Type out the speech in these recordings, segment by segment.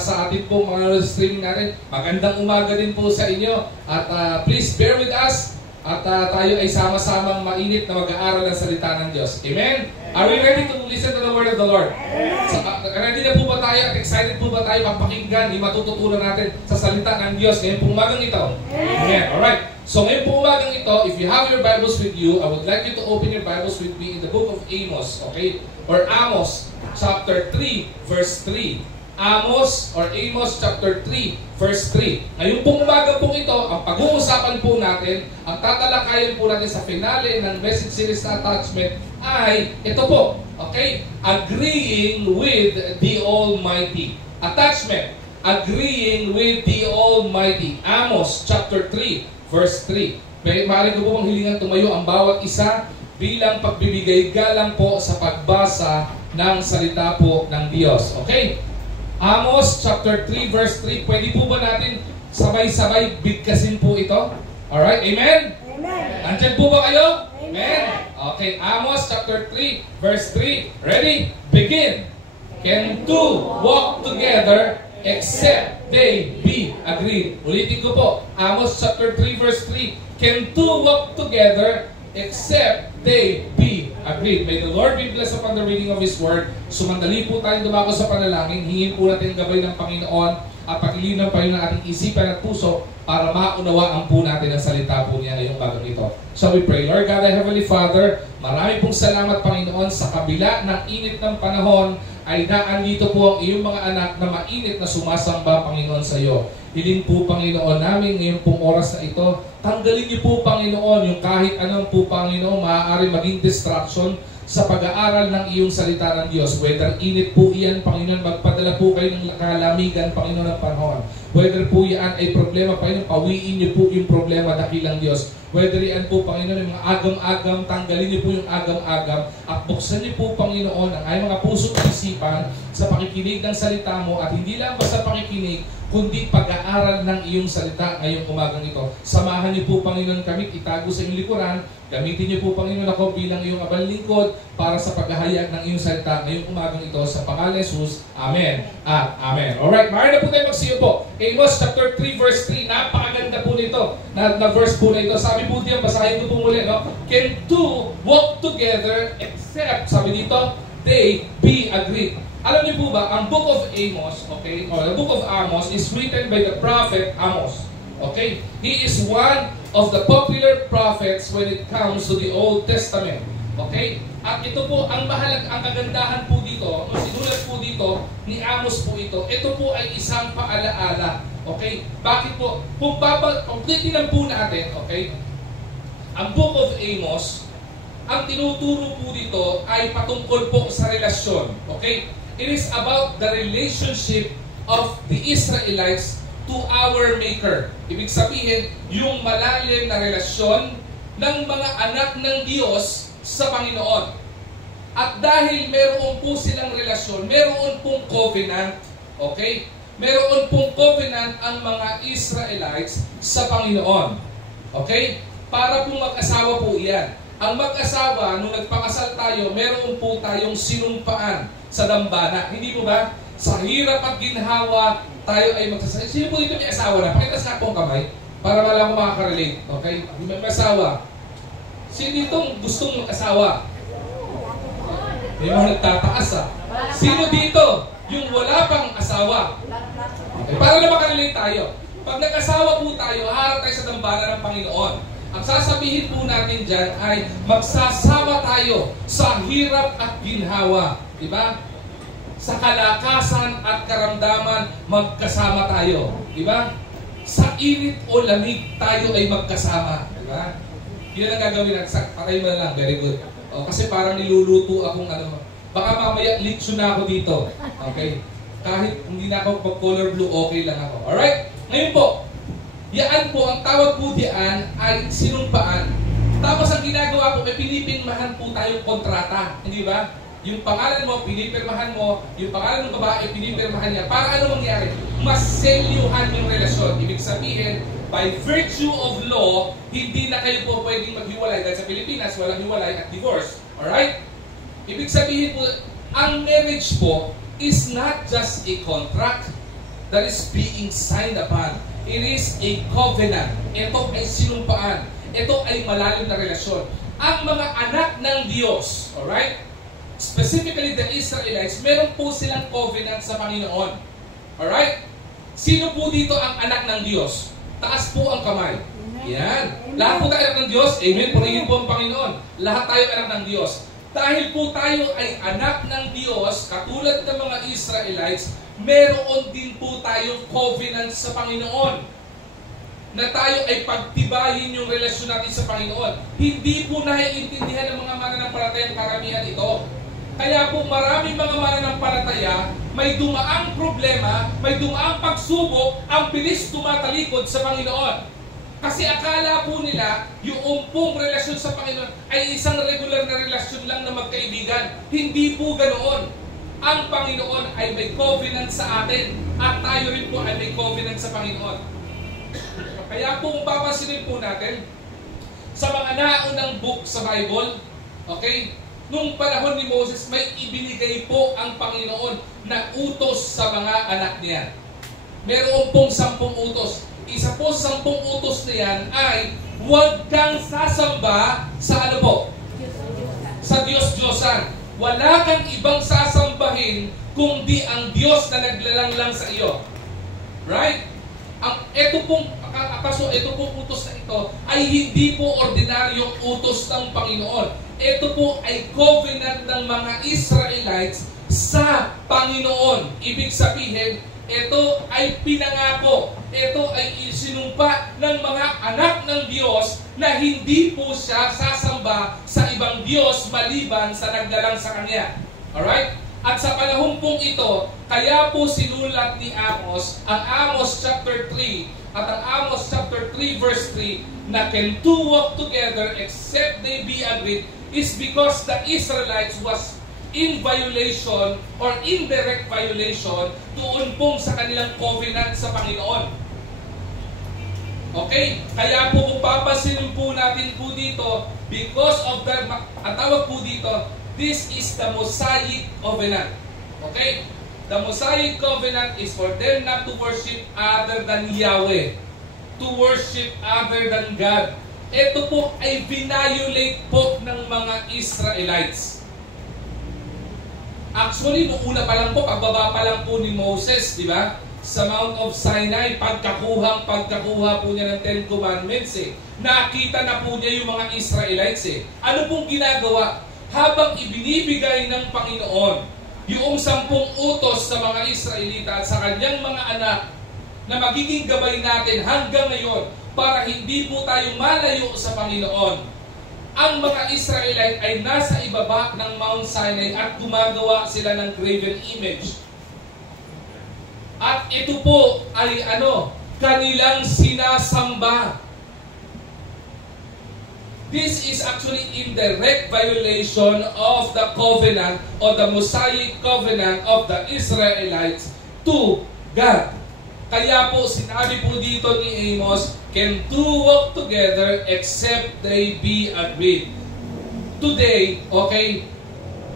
sa atin po mga streaming natin. Magandang umaga din po sa inyo. At please bear with us. At tayo ay sama-samang mainit na mag-aaral ng salita ng Diyos. Amen? Are we ready to listen to the word of the Lord? Ready na po ba tayo at excited po ba tayo papakinggan yung matututunan natin sa salita ng Diyos ngayon pong umagang ito? Amen. Alright. So ngayon pong umagang ito, if you have your Bibles with you, I would like you to open your Bibles with me in the book of Amos. Okay? Or Amos chapter 3 verse 3. Amos chapter 3 verse 3. Ngayon pong umaga pong ito, ang pag-uusapan po natin, ang tatalakayan po natin sa finale ng message series na attachment ay ito po. Okay? Agreeing with the Almighty. Attachment. Agreeing with the Almighty. Amos chapter 3 verse 3. Maaari ko po pang hilingan tumayo ang bawat isa bilang pagbibigay galang po sa pagbasa ng salita po ng Diyos. Okay? Amos chapter 3 verse 3. Pwede po ba natin sabay-sabay bigkasin po ito? Alright? Amen? Amen. Andyan po ba kayo? Amen. Okay, Amos chapter 3 verse 3. Ready? Begin. Can two walk together except they be agreed? Ulitin ko po. Amos chapter 3 verse 3. Can two walk together except they be agreed? May the Lord be blessed upon the reading of His Word. Sumandali po tayong dumako sa panalangin. Hingin po natin ang gabay ng Panginoon at paglilinaw pa rin ng ating isipan at puso para maunawaan po natin ang salita po niya ngayong bagong ito. So we pray, Lord God, our Heavenly Father, marami pong salamat, Panginoon, sa kabila ng init ng panahon ay naandito po ang iyong mga anak na mainit na sumasamba, Panginoon, sa iyo. Hiling po, Panginoon, namin ngayon pong oras na ito, tanggalin niyo po, Panginoon, yung kahit anong po, Panginoon, maaari maging distraction sa pag-aaral ng iyong salita ng Diyos. Whether init po iyan, Panginoon, magpadala po kayo ng kalamigan, Panginoon, ng panahon. Whether po iyan ay problema, Panginoon, pawiin niyo po yung problema, dakilang Diyos. Whether iyan po, Panginoon, yung mga agam-agam, tanggalin niyo po yung agam-agam at buksan niyo po, Panginoon, ang ay mga puso at isipan sa pakikinig ng salita mo at hindi lang basta pakikinig, kundi pag-aaral ng iyong salita ngayong umagang ito. Samahan niyo po, Panginoon, kami itago sa iyong likuran. Gamitin niyo po, Panginoon, ako bilang iyong abal lingkod para sa paghahayag ng iyong salita ngayong umagang ito sa pangalan ni Jesus. Amen at Amen. Alright, maaari na po tayo magsiyo po. Amos chapter 3 verse 3. Napakaganda po nito na verse po na ito. Sabi po diyan, basahin ko po muli, no? Can two walk together except, sabi dito, they be agreed. Alam niyo po ba, ang book of Amos, okay, or the book of Amos is written by the prophet Amos. Okay? He is one of the popular prophets when it comes to the Old Testament. Okay? At ito po, ang kagandahan po dito, ang sinulat po dito, ni Amos po ito, ito po ay isang paalaala. Okay? Bakit po? Kung titignan po natin, okay, ang book of Amos, ang tinuturo po dito ay patungkol po sa relasyon. Okay? It is about the relationship of the Israelites to our Maker. Ibig sabihin, yung malalim na relasyon ng mga anak ng Diyos sa Panginoon. At dahil meron po silang relasyon, meron pong covenant, okay? Meron pong covenant ang mga Israelites sa Panginoon. Okay? Para pong mag-asawa po iyan. Ang mag-asawa, nung nagpakasal tayo, meron po tayong sinumpaan sa dambana. Hindi po ba? Sa hirap at ginhawa, tayo ay magsasabi. Sino po dito may asawa na? Pakita sa akong kamay para malang ko makaka-relate. Okay? May asawa. Sino ditong gustong mag-asawa? May mga nagtataas ah. Sino dito yung wala pang asawa? Okay, para na makarelate tayo. Pag nag-asawa po tayo, harap tayo sa dambana ng Panginoon. Ang sasabihin po natin dyan ay magsasama tayo sa hirap at ginhawa. Diba? Sa kalakasan at karamdaman, magkasama tayo. Diba? Sa init o lamig, tayo ay magkasama. Diba? Yun ang gagawin natin. Patay mo na lang. Very good. O, kasi parang niluluto akong ano. Baka mamaya litsyo na ako dito. Okay? Kahit hindi na ako pag-color blue, okay lang ako. Alright? Ngayon po, yaan po, ang tawag po diyan ay sinumpaan. Tapos ang ginagawa po, may pinipirmahan po tayong kontrata. Hindi ba? Yung pangalan mo, pinipirmahan mo. Yung pangalan ng babae, pinipirmahan niya. Para ano mangyari? Mas selyuhan yung relasyon. Ibig sabihin, by virtue of law, hindi na kayo po pwedeng maghiwalay. Dahil sa Pilipinas, walang hiwalay at divorce. Alright? Ibig sabihin po, ang marriage po is not just a contract. that is being signed upon. It is a covenant. Ito ay sinumpaan. Ito ay malalim na relasyon. Ang mga anak ng Diyos, alright? Specifically the Israelites, meron po silang covenant sa Panginoon. Alright? Sino po dito ang anak ng Diyos? Taas po ang kamay. Yan. Lahat po tayo anak ng Diyos. Amen. Purihin po ang Panginoon. Lahat tayo anak ng Diyos. Dahil po tayo ay anak ng Diyos, katulad ng mga Israelites, meron din po tayong covenant sa Panginoon. Na tayo ay pagtibayin yung relasyon natin sa Panginoon. Hindi po naiintindihan ng mga mananampalatayang karamihan ito. Kaya po maraming mga mananampalataya, may dumaang problema, may dumaang pagsubok, ang bilis tumatalikod sa Panginoon. Kasi akala po nila, yung pong relasyon sa Panginoon ay isang regular na relasyon lang na magkaibigan. Hindi po ganoon. Ang Panginoon ay may covenant sa atin at tayo rin po ay may covenant sa Panginoon. Kaya po kung papansinin po natin, sa mga naunang book sa Bible, okay, nung panahon ni Moses, may ibinigay po ang Panginoon na utos sa mga anak niya. Meron pong 10 utos. Isa po sa 10 utos na yan ay huwag kang sasamba sa ano po? Sa Diyos-Diyosan. Wala kang ibang sasambahin kundi ang Diyos na naglalanglang sa iyo. Right? Ito pong utos na ito ay hindi po ordinaryong utos ng Panginoon. Ito po ay covenant ng mga Israelites sa Panginoon. Ibig sabihin, ito ay pinangako. Ito ay isinumpa ng mga anak ng Diyos na hindi po siya sasamba sa ibang Diyos maliban sa nagdalang sa Kanya. Alright? At sa panahon pong ito, kaya po sinulat ni Amos, ang Amos chapter 3 at ang Amos chapter 3 verse 3, na can two walk together except they be agreed, is because the Israelites was in violation or indirect violation doon pong sa kanilang covenant sa Panginoon. Okay? Kaya po kung papansinin po natin po dito, because of the, ang tawag po dito, this is the Mosaic Covenant. Okay? The Mosaic Covenant is for them not to worship other than Yahweh. To worship other than God. Ito po ay violate po ng mga Israelites. Actually, noong una pa lang po, pagbaba pa lang po ni Moses, di ba? Sa Mount of Sinai, pagkakuha po niya ng 10 Commandments nakita na po niya yung mga Israelites Ano pong ginagawa? Habang ibinibigay ng Panginoon yung 10 utos sa mga Israelita at sa kanyang mga anak na magiging gabay natin hanggang ngayon para hindi po tayo malayo sa Panginoon, ang mga Israelite ay nasa ibaba ng Mount Sinai at gumagawa sila ng graven image. At ito po ay kanilang sinasamba. This is actually indirect violation of the covenant or the Mosaic covenant of the Israelites to God. Kaya po sinabi po dito ni Amos, can two walk together except they be agreed. Today, okay,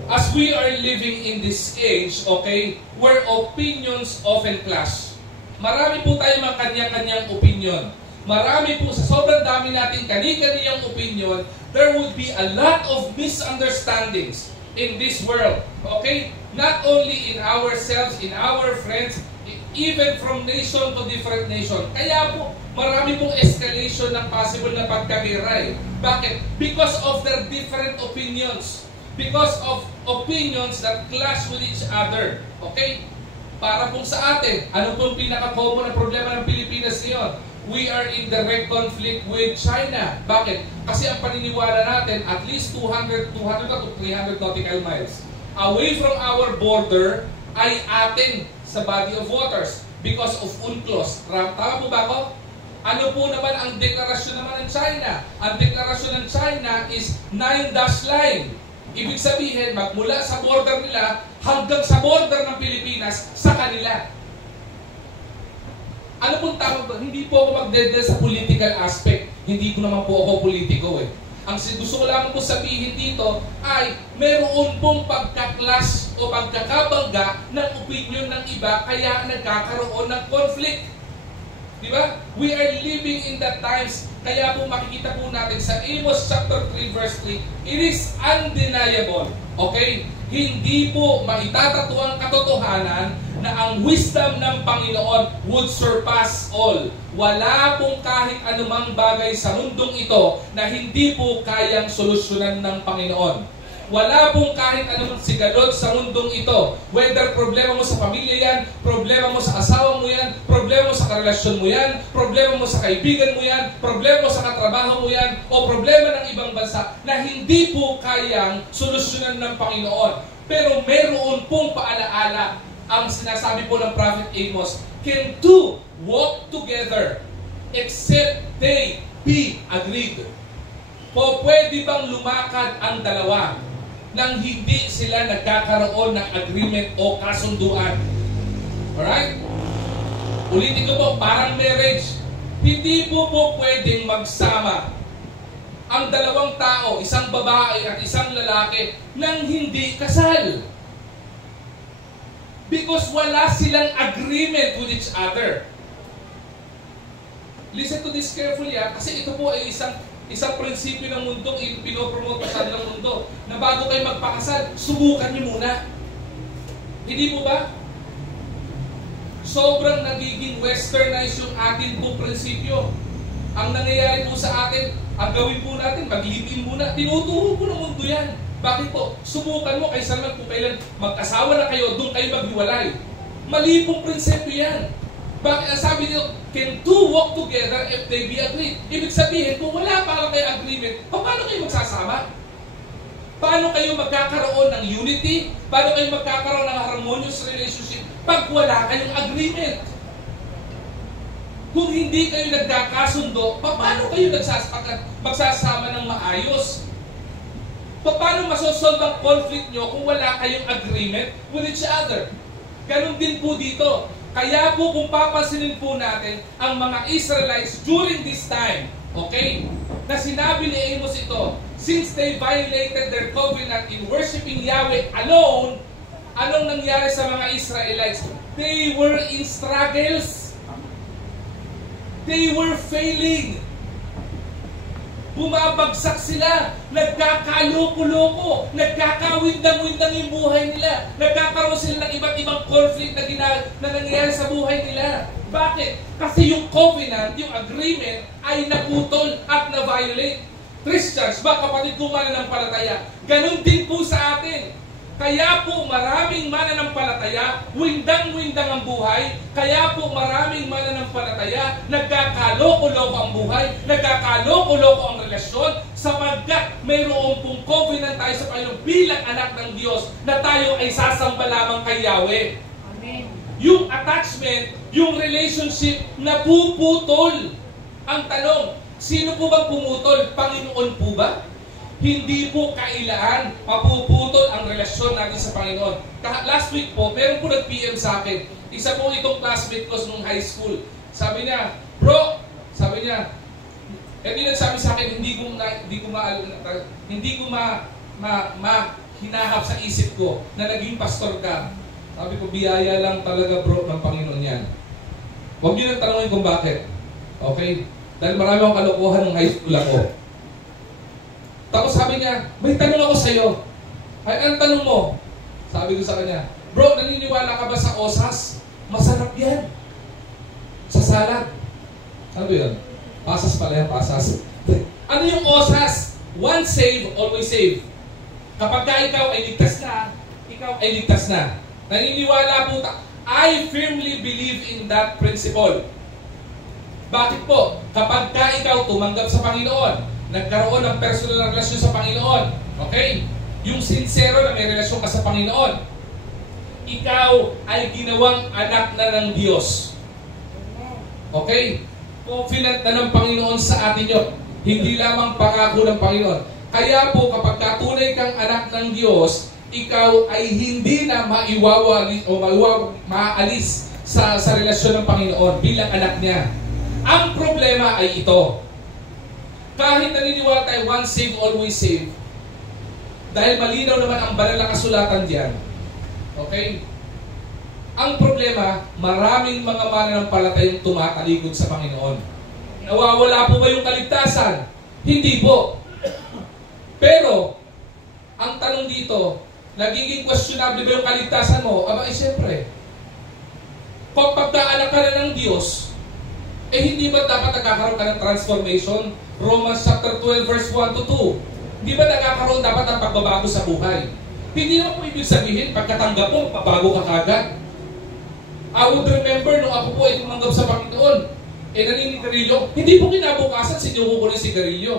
as we are living in this age, okay, where opinions often clash. Marami po tayong mga kanya-kanyang opinion. Marami po, sa sobrang dami natin kani-kaniyang opinion, there would be a lot of misunderstandings in this world. Okay? Not only in ourselves, in our friends, even from nation to different nation. Kaya po, marami pong escalation ng possible na pagkabiray. Bakit? Because of their different opinions. Because of opinions that clash with each other. Okay? Para pong sa atin, ano pong pinaka-common na problema ng Pilipinas ngayon? We are in direct conflict with China. Bakit? Kasi ang paniniwala natin, at least 200 to 300 nautical miles away from our border ay atin sa body of waters because of UNCLOS. Tama po ba ako? Ano po naman ang deklarasyon naman ng China? Ang deklarasyon ng China is 9 dash line. Ibig sabihin, magmula sa border nila hanggang sa border ng Pilipinas sa kanila. Ano pong tawag doon? Hindi po ako magdedel sa political aspect. Hindi ko naman po ako politiko Ang gusto ko lamang po sabihin dito ay meron pong pagka-clash o pagkakabangga ng opinion ng iba kaya nagkakaroon ng conflict. Di ba? We are living in the times. Kaya po makikita po natin sa Amos chapter 3 verse 3, it is undeniable. Okay? Hindi po maitatatu ang katotohanan na ang wisdom ng Panginoon would surpass all. Wala pong kahit anumang bagay sa mundong ito na hindi po kayang solusyonan ng Panginoon. Wala pong kahit anong sigalot sa mundong ito. Whether problema mo sa pamilya yan, problema mo sa asawa mo yan, problema mo sa karelasyon mo yan, problema mo sa kaibigan mo yan, problema mo sa katrabaho mo yan, o problema ng ibang bansa na hindi po kayang solusyonan ng Panginoon. Pero meron pong paalaala ang sinasabi po ng Prophet Amos, can two walk together except they be agreed? Po, pwede bang lumakad ang dalawa nang hindi sila nagkakaroon ng agreement o kasunduan? Alright? Ulitin ko po, parang marriage. Hindi po pwedeng magsama ang dalawang tao, isang babae at isang lalaki, nang hindi kasal. Because wala silang agreement with each other. Listen to this carefully, kasi ito po ay isang prinsipyo ng mundong pinopromote masyado ng mundo, na bago kayo magpakasal, subukan niyo muna. Hindi po ba? Sobrang nagiging westernized yung atin po prinsipyo. Ang nangyayari po sa atin, ang gawin po natin, mag-live-in muna. Tinuturo po ng mundo yan. Bakit po? Subukan mo, kaysa naman kung kailan mag-asawa na kayo, doon kayo maghiwalay. Mali pong prinsipyo yan. Bakit sabi niyo, can two walk together if they be agreed? Ibig sabihin, kung wala para kayo agreement, paano kayo magsasama? Paano kayo magkakaroon ng unity? Paano kayo magkakaroon ng harmonious relationship pag wala kayong agreement? Kung hindi kayo nagkakasundo, paano kayo magsasama ng maayos? Paano masosolve ang conflict nyo kung wala kayong agreement with each other? Ganon din po dito. Kaya po kung papansinin po natin ang mga Israelites during this time, okay, na sinabi ni Amos ito, since they violated their covenant in worshiping Yahweh alone, anong nangyari sa mga Israelites? They were in struggles. They were failing. Bumabagsak sila, nagkakaloko-loko, nagkakawindang-windang yung buhay nila, nagkakaroon sila ng iba't ibang conflict na nangyayari sa buhay nila. Bakit? Kasi yung covenant, yung agreement, ay naputol at na-violate. Christians, ba kapatid ko mananampalataya, ganun din po sa atin. Kaya po maraming mananampalataya, windang-windang ang buhay. Kaya po maraming mananampalataya, nagkakaloko-loko ang buhay, nagkakaloko-loko ang relasyon, sapagkat mayroon pong covenant tayo sa Panginoon bilang anak ng Diyos na tayo ay sasamba lamang kay Yahweh. Amen. Yung attachment, yung relationship na puputol. Ang tanong, sino po bang pumutol? Panginoon po ba? Hindi po kailangan mapuputol ang relasyon natin sa Panginoon. Last week po, meron po nag-PM sa akin. Isa po itong classmate ko nung high school. Sabi niya, bro, sabi niya, hindi nagsabi sa akin, hindi ko hinahap sa isip ko na naging pastor ka. Sabi ko, biyaya lang talaga bro ng Panginoon yan. Huwag niyo nang tanongin kung bakit. Okay? Dahil marami akong kalokohan ng high school ako. Tapos sabi niya, may tanong ako sa iyo. Ay, anong tanong mo? Sabi ko sa kanya, bro, naniniwala ka ba sa osas? Masarap yan. Sa salad. Ano yun? Pasas pala yan, pasas. Ano yung osas? Once save, always save. Kapag ka ikaw ay ligtas na, ikaw ay ligtas na. Naniniwala po I firmly believe in that principle. Bakit po? Kapag ka ikaw tumanggap sa Panginoon, nagkaroon ng personal na relasyon sa Panginoon. Okay? Yung sincero na may relasyon ka sa Panginoon. Ikaw ay ginawang anak na ng Diyos. Okay? Confident na ng Panginoon sa atin yun. Hindi lamang pangako ng Panginoon. Kaya po kapag katunay kang anak ng Diyos, ikaw ay hindi na maiwawali o maalis sa relasyon ng Panginoon bilang anak niya. Ang problema ay ito. Kahit naniniwala tayo, once saved, always saved. Dahil malinaw naman ang banal na kasulatan diyan. Okay? Ang problema, maraming mga mananampalatayang tumatalikod sa Panginoon. Nawawala po ba yung kaligtasan? Hindi po. Pero, ang tanong dito, nagiging questionable ba yung kaligtasan mo? Aba, siyempre. Kung pagkaanak ka na ng Diyos, hindi ba dapat nagkakaroon ka ng transformation? Romans chapter 12 verse 1 to 2. Hindi ba nagkakaroon dapat ng pagbabago sa buhay? Hindi naman po ibig sabihin, pagkatanggap mo, pabago ka kagad. I would remember nung ako po ay tumanggap sa Panginoon, naninigarilyo, hindi po kinabukasan sinuko ko ng sigarilyo.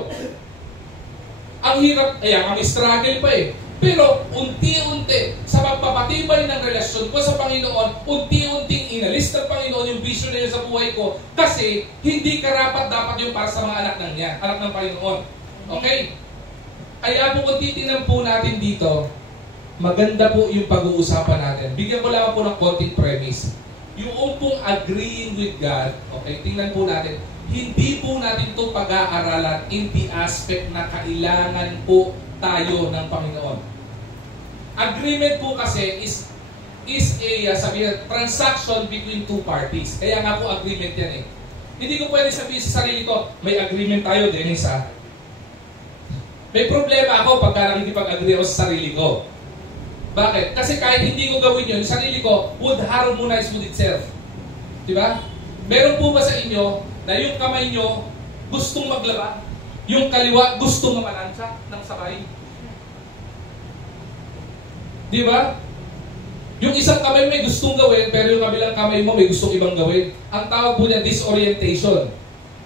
Ang hirap, ang struggle pa eh. Pero unti-unti, sa pagpapatibay ng relasyon ko sa Panginoon, unti-unting inalis ng Panginoon yung vision na yun sa buhay ko kasi hindi karapat dapat yung para sa mga anak ng niya, anak ng Panginoon. Okay? Kaya po kung titinan po natin dito, maganda po yung pag-uusapan natin. Bigyan ko lang po ng konting premise. Yung pong agreeing with God, okay, tingnan po natin, hindi po natin ito pag-aaralan in the aspect na kailangan po tayo ng Panginoon. Agreement po kasi is a transaction between two parties. Kaya nga po agreement yan eh. Hindi ko pwede sabihin sa sarili ko, may agreement tayo, Dennis ha. May problema ako pagka nakikipag-agree ako sa sarili ko. Bakit? Kasi kahit hindi ko gawin yun, sarili ko would harmonize with itself. Diba? Meron po ba sa inyo na yung kamay nyo gustong maglaba? Yung kaliwa gustong mamalansa ng sabay? Diba? Yung isang kamay may gustong gawin, pero yung kabilang kamay mo may gustong ibang gawin. Ang tawag po niya disorientation.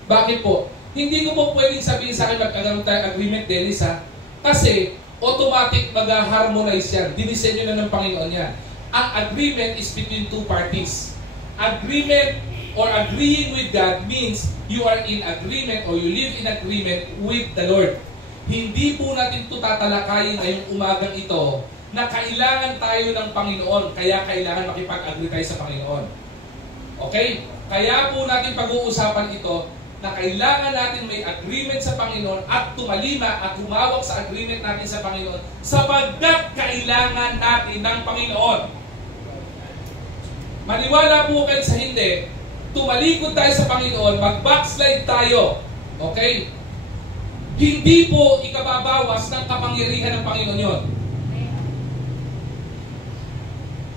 Bakit po? Hindi ko po pwedeng sabihin sa akin magkagaroon tayo agreement, Dennis ha? Kasi automatic mag-harmonize yan. Dinisenyo na ng Panginoon yan. Ang agreement is between two parties. Agreement or agreeing with God means you are in agreement or you live in agreement with the Lord. Hindi po natin ito tatalakayin ngayong umagang ito na kailangan tayo ng Panginoon, kaya kailangan makipag-agree tayo sa Panginoon. Okay? Kaya po natin pag-uusapan ito na kailangan natin may agreement sa Panginoon at tumalima at humawak sa agreement natin sa Panginoon sapagkat kailangan natin ng Panginoon. Maniwala po kayo sa hindi, tumalikod tayo sa Panginoon, mag-backslide tayo. Okay? Hindi po ikababawas ng kapangyarihan ng Panginoon yon.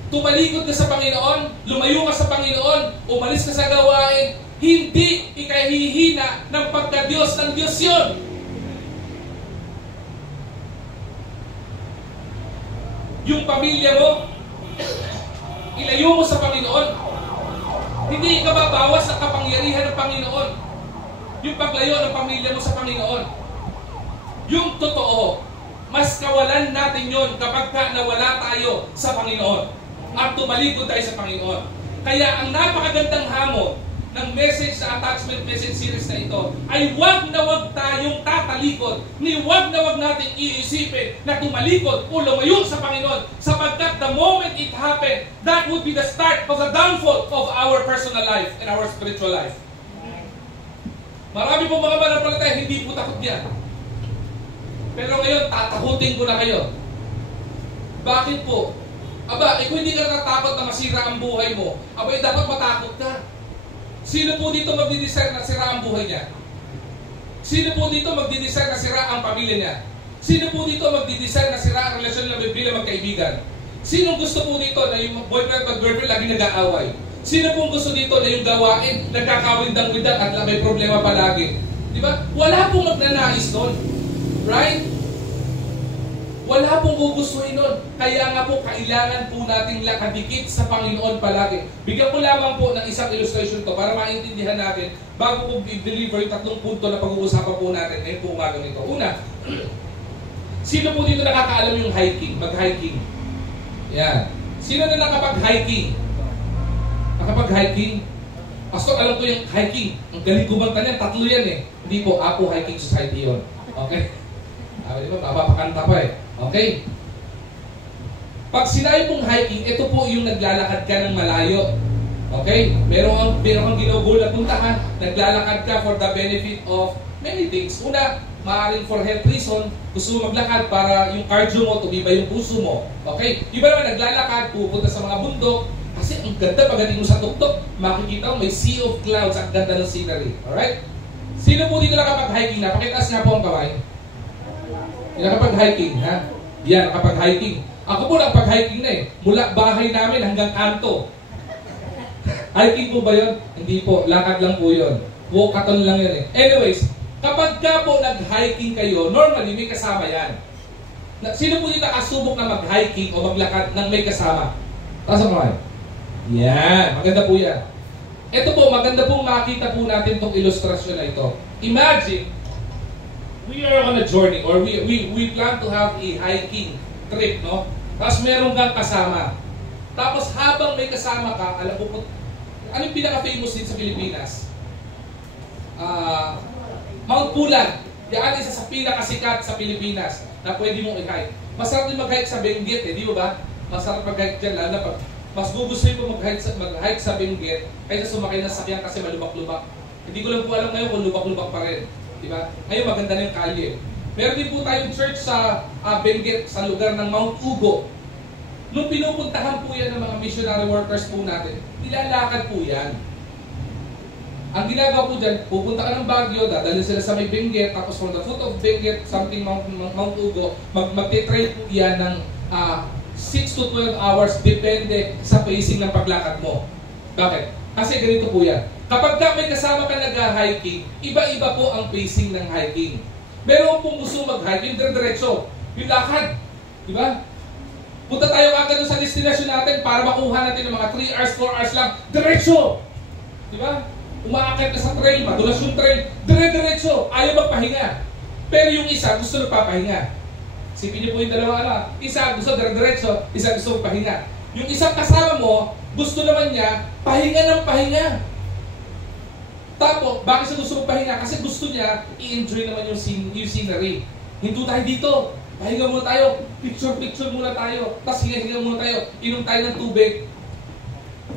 Tumalikod ka sa Panginoon, lumayo ka sa Panginoon, umalis ka sa gawain, hindi ikahihina ng pagka-Diyos ng Diyos yun. Yung pamilya mo, ilayo mo sa Panginoon. Hindi ikababawas ng kapangyarihan ng Panginoon. Yung paglayo ng pamilya mo sa Panginoon. Yung totoo, mas kawalan natin yon kapag nawala tayo sa Panginoon at tumalikod tayo sa Panginoon. Kaya ang napakagandang hamon ng message sa attachment message series na ito ay wag na wag tayong tatalikod, ni wag na wag natin iisipin na tumalikod o lumayo sa Panginoon sapagkat the moment it happened, that would be the start of the downfall of our personal life and our spiritual life. Marami pong mga mananampalataya hindi po takot yan. Pero ngayon, tatakutin ko na kayo. Bakit po? Aba, kung hindi ka natatakot na masira ang buhay mo, aba, dapat matakot ka. Sino po dito magdidesire na sira ang buhay niya? Sino po dito magdidesire na sira ang pamilya niya? Sino po dito magdidesire na sira ang relasyon nila bilang magkaibigan? Sino gusto po dito na yung boyfriend at girlfriend lagi nag-aaway? Sino po gusto dito na yung gawain nagkakawindang-windang at may problema palagi? Di ba? Wala pong magnanais doon. Right? Wala pong gugustuhin nun. Kaya nga po, kailangan po nating nakadikit sa Panginoon palagi. Bigyan ko lamang po ng isang illustration to para maintindihan natin bago po i-deliver yung tatlong punto na pag-uusapan po natin ngayon po umagang ito. Una, sino po dito nakakaalam yung hiking, mag-hiking? Yan. Sino na nakapag-hiking? Nakapag-hiking? Pastor, alam ko yung hiking. Ang galing kumanta niyan, tatlo yan eh. Hindi po, Apo Hiking Society yun. Okay? Di ba? Mapapakanta pa eh. Okay? Pag sinabi pong hiking, ito po yung naglalakad ka ng malayo. Okay? Meron kang ginugol na puntahan, naglalakad ka for the benefit of many things. Una, maaaring for health reason, gusto mo maglakad para yung cardio mo, tumibay yung puso mo. Okay? Iba naman naglalakad, pupunta sa mga bundok, kasi ang ganda pagdating mo sa tuktok, makikita mo may sea of clouds, ang ganda ng scenery. Alright? Sino po dito nakapag-hiking na? Pakitaas nga po ang kamay. Yung nakapag-hiking, ha? Yan, nakapag-hiking. Ako po nakapag-hiking na eh. Mula bahay namin hanggang kanto. Hiking po ba yun? Hindi po. Lakad lang po yun. Walkathon lang yun eh. Anyways, kapag ka po nag-hiking kayo, normally may kasama yan. Sino po dito nakasubok na mag-hiking o maglakad nang may kasama? Taas ang kamay. Yan. Maganda po yan. Ito po, maganda pong makita po natin itong ilustrasyon na ito. Imagine, we are on a journey or we plan to have a hiking trip, no? Tapos meron kang kasama. Tapos habang may kasama ka, alam mo po, ano yung pinaka-famous din sa Pilipinas? Mount Pulag. Yan isa sa pinakasikat sa Pilipinas na pwede mong i-hike. Masarap din mag-hike sa Benguet eh, di ba ba? Masarap mag-hike dyan, lalo na pag mas gugustuhin ko mag-hike sa Benguet kaysa sumakay ng sakyan kasi malubak-lubak. Hindi ko lang po alam ngayon kung lubak-lubak pa rin. Diba? Ngayon maganda na yung kalye. Meron din po tayong church sa Benguet, sa lugar ng Mount Ugo. Nung pinupuntahan po yan ng mga missionary workers po natin, nilalakad po yan. Ang ginagawa po dyan, pupunta ka ng Baguio, dadalhin sila sa may Benguet, tapos from the foot of Benguet, something Mount Ugo, magte-trail po yan ng 6 to 12 hours, depende sa pacing ng paglakad mo. Bakit? Kasi ganito po yan. Kapag ka may kasama ka nag-hiking, iba-iba po ang pacing ng hiking. Meron pong gusto mag-hike, yung dire-diretso, yung lakad. Diba? Punta tayo agad sa destination natin para makuha natin ng mga 3 hours, 4 hours lang. Diretso! Diba? Umaakit ka sa trail, madulas yung trail, dire-diretso, ayaw magpahinga. Pero yung isa, gusto nagpapahinga. Sipin niyo po yung dalawa, ano? Isa gusto dire-diretso, isa gusto magpahinga. Yung isang kasama mo, gusto naman niya, pahinga ng pahinga. Tapos, bakit siya gusto magpahinga? Kasi gusto niya, i-enjoy naman yung scenery. Hinto tayo dito. Pahinga muna tayo. Picture muna tayo. Tapos hinga muna tayo. Inom tayo ng tubig.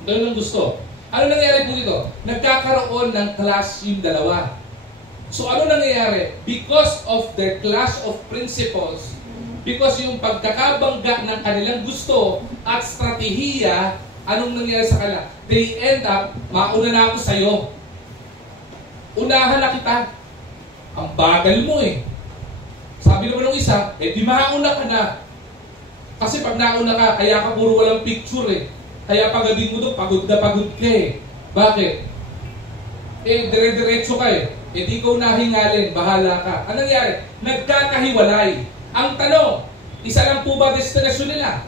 Ganun ang gusto. Ano nangyari po dito? Nagkakaroon ng clash yung dalawa. So ano nangyayari? Because of their clash of principles, because yung pagkakabangga ng kanilang gusto at strategiya, anong nangyayari sa kanila? They end up, mauna na ako sa'yo. Unahan na kita. Ang bagal mo eh. Sabi naman ng isa, di mauna ka na. Kasi pag nauna ka, kaya ka puro walang picture eh. Kaya pagdating mo doon, pagod na pagod ka eh. Bakit? Dire-diretso ka eh. Di ko nahingalin, bahala ka. Anong nangyari? Nagkakahiwalay. Ang tanong, isa lang po ba destinasyon nila?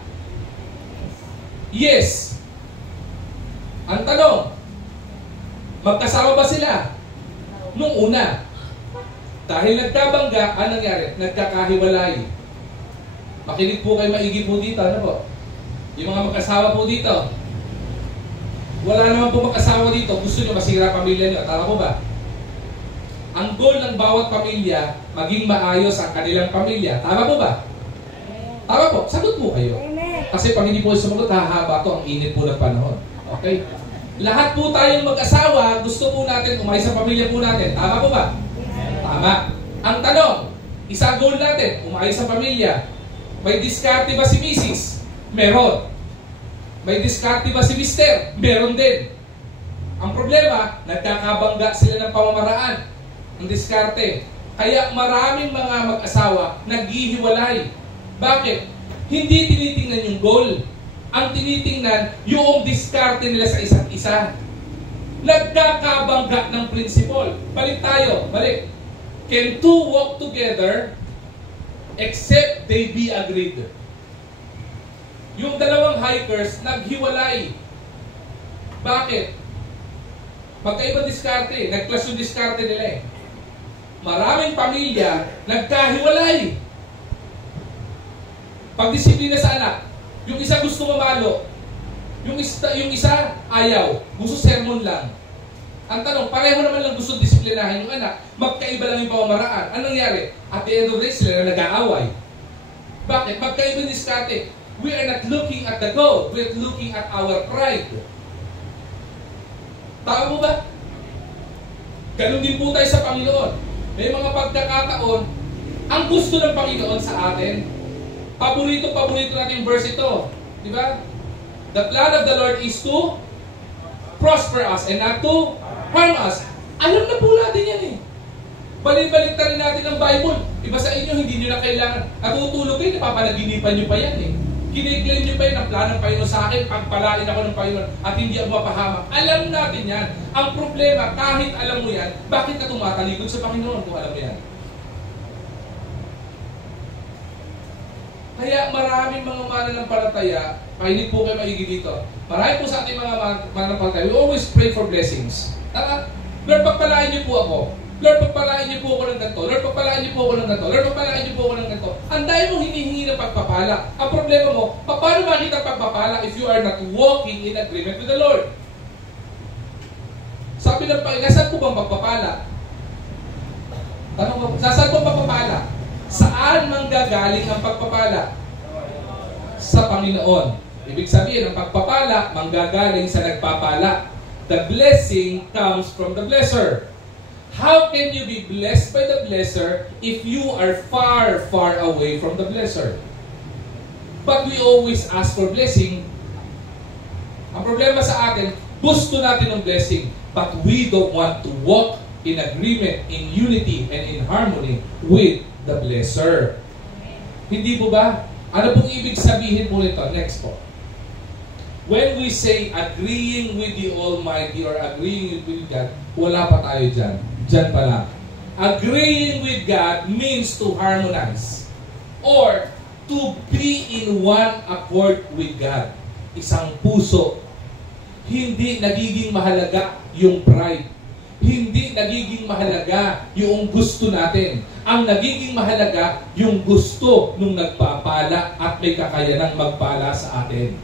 Yes. Ang tanong, magkasama ba sila? Nung una. Dahil nagkabangga, anong nangyari? Nagkakahiwalay. Makinig po kayo maigi po dito. Ano po? Yung mga mag-asawa po dito. Wala naman po mag-asawa dito. Gusto nyo masira pamilya nyo. Tama po ba? Ang goal ng bawat pamilya, maging maayos ang kanilang pamilya. Tama po ba? Tama po. Sagot po kayo. Kasi pag hindi po sumagot, hahaba to ang init po ng panahon. Okay? Lahat po tayong mag-asawa, gusto po natin umayos sa pamilya po natin. Tama po ba? Tama. Ang tanong, isa goal natin, umayos sa pamilya. May diskarte ba si Mrs.? Meron. May diskarte ba si Mr.? Meron din. Ang problema, nagkakabangga sila ng pamamaraan. Ang diskarte. Kaya maraming mga mag-asawa naghihiwalay. Bakit? Hindi tinitingnan yung goal. Ang tinitingnan yung diskarte nila sa isa't isa. Nagkakabangga ng principle. Balik tayo. Balik. Can two walk together except they be agreed? Yung dalawang hikers naghiwalay. Bakit? Magkaibang diskarte. Nag-clash yung diskarte nila eh. Maraming pamilya nagkahiwalay. Pagdisiplina sa anak. Yung isa gusto mamalo. Yung isa ayaw. Gusto sermon lang. Ang tanong, pareho naman lang gusto disiplinahin yung anak. Magkaiba lang yung pamamaraan. Anong nangyari? At the end of the day, sila na nag-aaway. Bakit? Magkaibang diskarte. We are not looking at the goal. We are looking at our pride. Tama mo ba? Ganun din po tayo sa Panginoon. May mga pagkakataon, ang gusto ng Panginoon sa atin, paborito natin yung verse ito. Di ba? The plan of the Lord is to prosper us and not to harm us. Alam na po natin yan eh. Balik-balik rin natin ang Bible. Iba sa inyo, hindi nyo na kailangan. Natutulog kayo, napapanaginipan nyo pa yan eh. Kiniklaim nyo pa yun ang plan ng Panginoon sa akin, pagpalain ako ng Panginoon at hindi ako mapahamak. Alam natin yan. Ang problema, kahit alam mo yan, bakit ka tumatalikod sa Panginoon kung alam mo yan? Kaya maraming mga mananampalataya, pakinig po kayo maigi dito. Marami po sa ating mga mananampalataya, we always pray for blessings. Tama? Lord, pagpalain niyo po ako. Lord, pagpalain niyo po ako ng ganito. Lord, pagpalain niyo po ako ng ganito. Lord, pagpalain niyo po ako ng ganito. Ang dahil mo hinihingi ng pagpapala. Ang problema mo, paano makita ang pagpapala if you are not walking in agreement with the Lord? Sabi ng Panginoon, saan po bang pagpapala? Tanong ko, saan po pagpapala? Saan manggagaling ang pagpapala? Sa Panginoon. Ibig sabihin, ang pagpapala manggagaling sa nagpapala. The blessing comes from the blesser. How can you be blessed by the blesser if you are far, far away from the blesser? But we always ask for blessing. Ang problema sa atin, gusto natin ng blessing, but we don't want to walk in agreement, in unity, and in harmony with the blesser. Hindi po ba? Ano pong ibig sabihin po nito? Next po. When we say agreeing with the Almighty or agreeing with God, wala pa tayo dyan. Dyan pala. Agreeing with God means to harmonize or to be in one accord with God. Isang puso. Hindi nagiging mahalaga yung pride. Hindi nagiging mahalaga yung gusto natin. Ang nagiging mahalaga yung gusto nung nagpapala at may kakayanang magpala sa atin.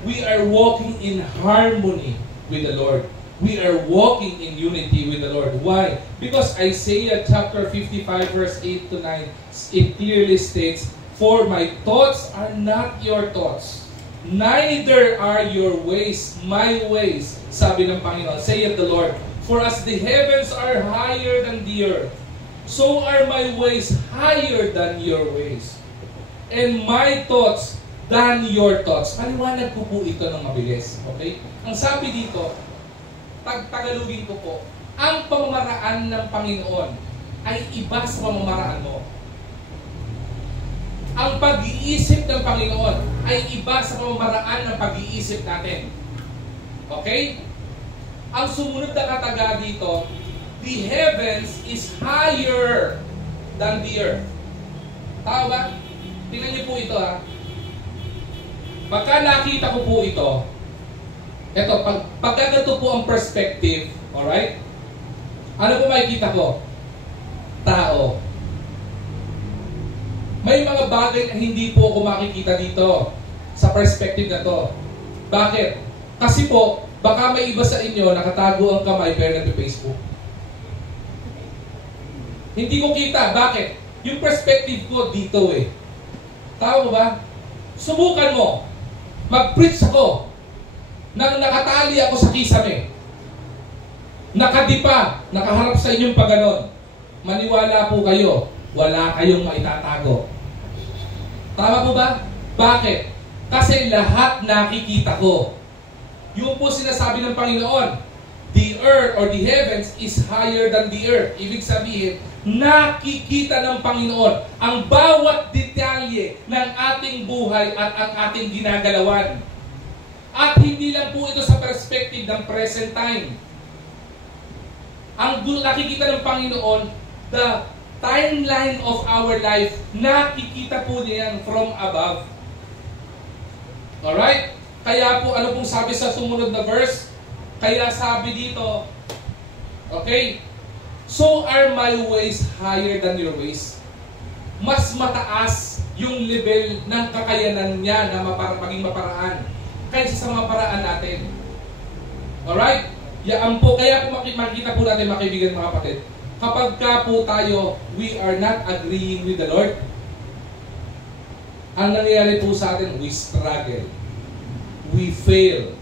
We are walking in harmony with the Lord. We are walking in unity with the Lord. Why? Because Isaiah chapter 55 verse 8 to 9, it clearly states, "For my thoughts are not your thoughts, neither are your ways my ways," sabi ng Panginoon, saith the Lord. "For as the heavens are higher than the earth, so are my ways higher than your ways, and my thoughts than your thoughts." Paliwanag ko po ito ng mabilis. Okay? Ang sabi dito, tagalugin ko po, ang pamamaraan ng Panginoon ay iba sa pamamaraan mo. Ang pag-iisip ng Panginoon ay iba sa pamamaraan ng pag-iisip natin. Okay? Ang sumunod na kataga dito, the heavens is higher than the earth. Tama ba? Tingnan niyo po ito ha. Pagka nakita ko po ito, ito, pagkagato po ang perspective, alright? Ano po makikita ko? Tao. May mga bagay na hindi po ako makikita dito sa perspective na to. Bakit? Kasi po, baka may iba sa inyo nakatago ang kamay pero nag-Facebook. Hindi ko kita. Bakit? Yung perspective ko dito eh. Tao mo ba? Subukan mo. Mag-preach ako nang nakatali ako sa kisame. Nakadipa, nakaharap sa inyong paganon. Maniwala po kayo, wala kayong maitatago. Tama po ba? Bakit? Kasi lahat nakikita ko. Yung po sinasabi ng Panginoon, the earth or the heavens is higher than the earth. Ibig sabihin, nakikita ng Panginoon ang bawat detalye ng ating buhay at ang ating ginagalawan. At hindi lang po ito sa perspective ng present time. Ang nakikita ng Panginoon, the timeline of our life, nakikita po niyan from above. Alright? Kaya po, ano pong sabi sa sumunod na verse? Kaya sabi dito, okay, so are my ways higher than your ways. Mas mataas yung level ng kakayanan niya na maging maparaan kaysa sa mga paraan natin. Alright? Yan po, kaya po makikita po natin mga kaibigan, mga kapatid, kapag ka po tayo, we are not agreeing with the Lord, ang nangyayari po sa atin, we struggle. We fail.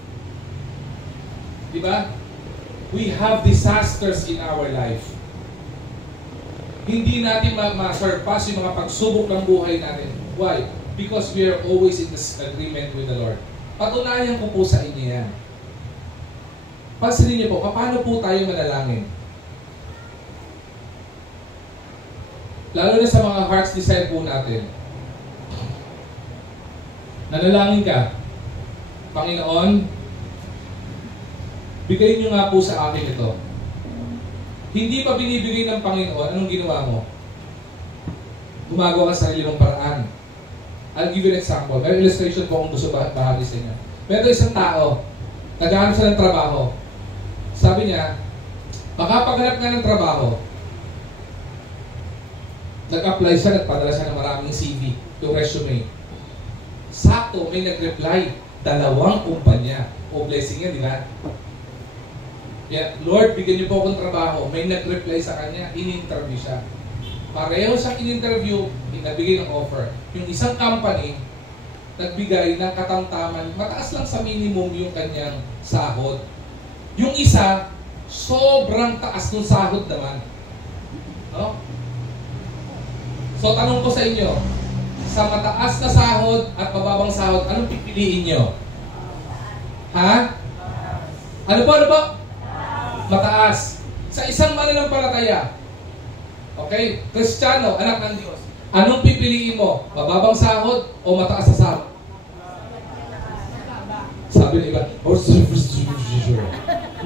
Diba? We have disasters in our life. hindi natin ma-surpass yung mga pagsubok ng buhay natin. Why? Because we are always in this agreement with the Lord. Patunayan ko po sa inyo yan. Pansinin niyo po, paano po tayo manalangin? Lalo na sa mga heart's desire po natin. Nanalangin ka, Panginoon, bigay niyo nga po sa akin ito. Hindi pa binibigay ng Panginoon, anong ginawa mo? Gumagawa ka sa sarili mong paraan. I'll give you an example. May illustration po kung gusto bahagi sa inyo. Meron isang tao, naghahanap siya ng trabaho. Sabi niya, makapaghanap nga ng trabaho, nag-apply siya, nagpadala siya ng maraming CV, yung resume. Sakto, may nag-reply, 2 kumpanya. O blessing yan, di ba? Yeah, Lord, bigyan niyo po akong trabaho. May nag-reply sa kanya, in-interview siya. Pareho siyang in-interview, nagbigay ng offer. Yung isang company, nagbigay ng katamtaman, mataas lang sa minimum yung kanyang sahod. Yung isa, sobrang taas ng sahod naman. No? So, tanong ko sa inyo, sa mataas na sahod at mababang sahod, anong pipiliin nyo? Ha? Ano po? Mataas. Sa isang mananampalataya, okay, Kristiyano, anak ng Diyos, anong pipiliin mo? Mababang sahod o mataas na sahod? Sabi ng iba,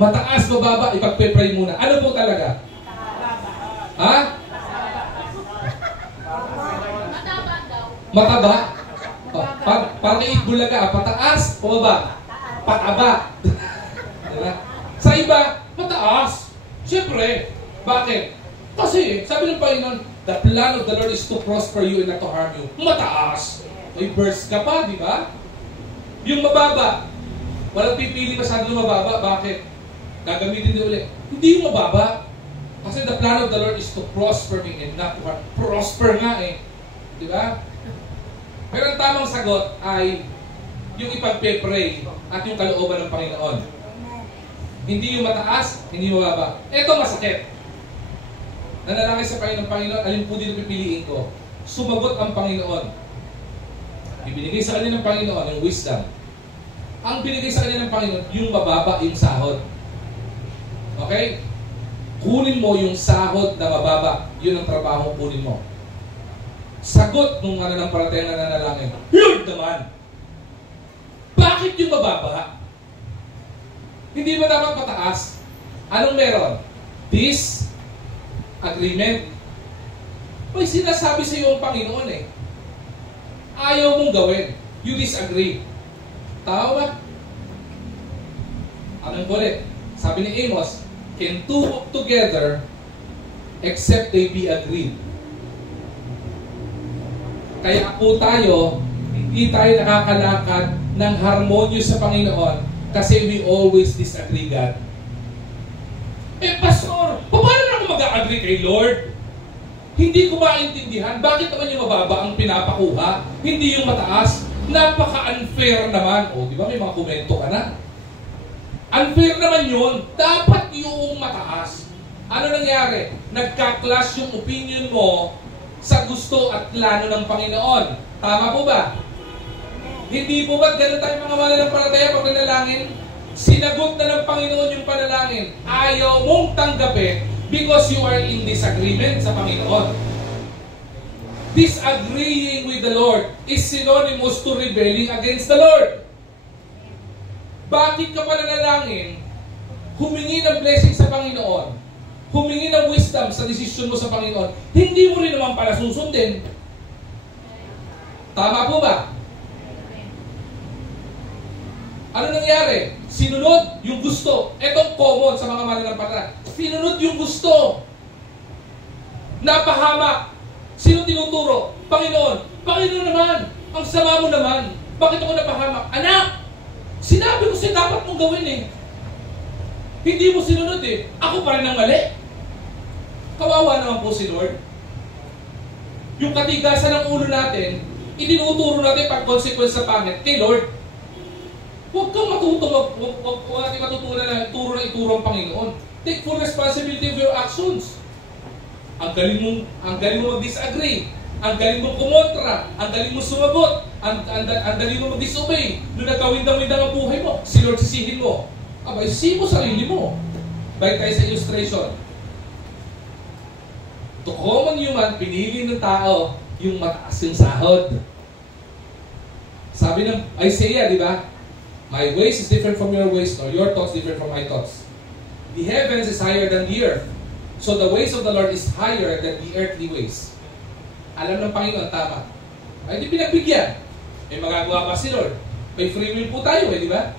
mataas, mababa, ipagpe-pray muna. Ano po talaga? Ha? Mataba? Parang iitbulaga, pataas o baba? Pataba. Diba? Sa iba, mataas. Siyempre, bakit? Kasi, sabi ng Panginoon, the plan of the Lord is to prosper you and not to harm you. Mataas. May verse ka pa, di ba? Yung mababa, walang pipili masyado ng mababa. Bakit? Gagamitin din ulit. Hindi yung mababa. Kasi the plan of the Lord is to prosper me and not to harm. Prosper nga eh. Di ba? Pero ang tamang sagot ay yung ipagpe-pray at yung kalooban ng Panginoon. Hindi yung mataas, hindi yung mababa. Ito masakit. Nanalangin sa Panginoon, alin po dito pipiliin ko? Sumagot ang Panginoon. Ibinigay sa kanya ng Panginoon yung wisdom. Ang binigay sa kanya ng Panginoon, yung mababa, yung sahod. Okay? Kunin mo yung sahod na mababa. Yun ang trabaho kunin mo. Sagot nung mananampalatayang nananalangin, Lord naman! Bakit yung mababa? Hindi ba dapat mataas? Anong meron? This agreement. May sinasabi sa iyo ang Panginoon eh. Ayaw mong gawin. You disagree. Tama ba? Anong ulit? Sabi ni Amos, can two walk together except they be agreed. Kaya po tayo, hindi tayo nakakalakad ng harmonious sa Panginoon kasi we always disagree, God. Eh, Pastor, paano na ako mag-agree kay Lord? Hindi ko maintindihan. Bakit naman yung mababa ang pinapakuha? Hindi yung mataas. Napaka-unfair naman. O, di ba may mga komento ka na? Unfair naman yun. Dapat yung mataas. Ano nangyari? Nagka-clash yung opinion mo sa gusto at plano ng Panginoon. Tama po ba? Hindi po ba ganun tayo mga mananampalataya pag nanalangin? Sinagot na ng Panginoon yung panalangin. Ayaw mong tanggapin because you are in disagreement sa Panginoon. Disagreeing with the Lord is synonymous to rebelling against the Lord. Bakit ka pa nanalangin? Humingi ng blessing sa Panginoon. Humingi ng wisdom sa desisyon mo sa Panginoon. Hindi mo rin naman pala susundin. Tama po ba? Ano nangyari? Sinunod yung gusto. Etong common sa mga mananampalataya. Sinunod yung gusto. Napahamak. Sino tinuturo? Panginoon. Panginoon naman. Ang sama mo naman. Bakit ako napahamak? Anak! Sinabi ko siya dapat mong gawin eh. Hindi mo sinunod eh. Ako pa rin ang mali. Kawawa naman po si Lord. Yung katigasan ng ulo natin, itinuturo natin pag consequence sa pangit kay Lord. Huwag kang matuto, huwag natin matutunan na ituro ang Panginoon. Take full responsibility of your actions. Ang galing mo mag-disagree. Ang galing mo kumontra. Ang galing mo sumagot. Ang galing mo mag-disobey. Doon nagkawindang-windang ang buhay mo. Si Lord sisihin mo. Abay, sisihin mo sarili mo. Balik tayo sa illustration. To common human, pinili ng tao yung mataas yung sahod. Sabi ng Isaiah, di ba? My ways is different from your ways, nor your thoughts different from my thoughts. The heavens is higher than the earth. So the ways of the Lord is higher than the earthly ways. Alam ng Panginoon, tama. Ay, di pinagbigyan. May magagawa pa si Lord. May free will po tayo, di ba?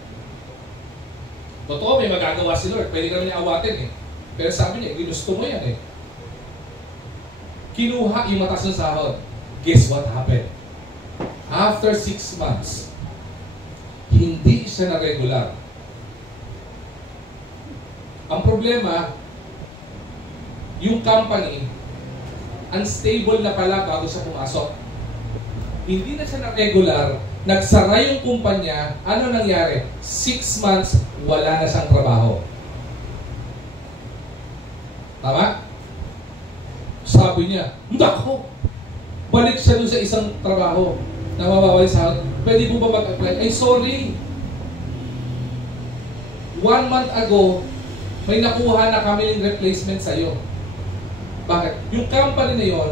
Totoo, may magagawa si Lord. Pwede kami niya awatin, Pero sabi niya, ginusto mo yan, Kinuha yung mataas ng sahod. Guess what happened? After 6 months, hindi siya na regular. Ang problema, yung company, unstable na pala bago siya pumasok. Hindi na siya na regular, nagsara yung kumpanya, ano nangyari? 6 months, wala na siyang trabaho. Tama? Sabi niya, nako, balik siya doon sa isang trabaho na mababalik sa akin. Pwede po ba mag-apply? Ay, sorry. 1 month ago, may nakuha na kami ng replacement sa'yo. Bakit? Yung company na yon,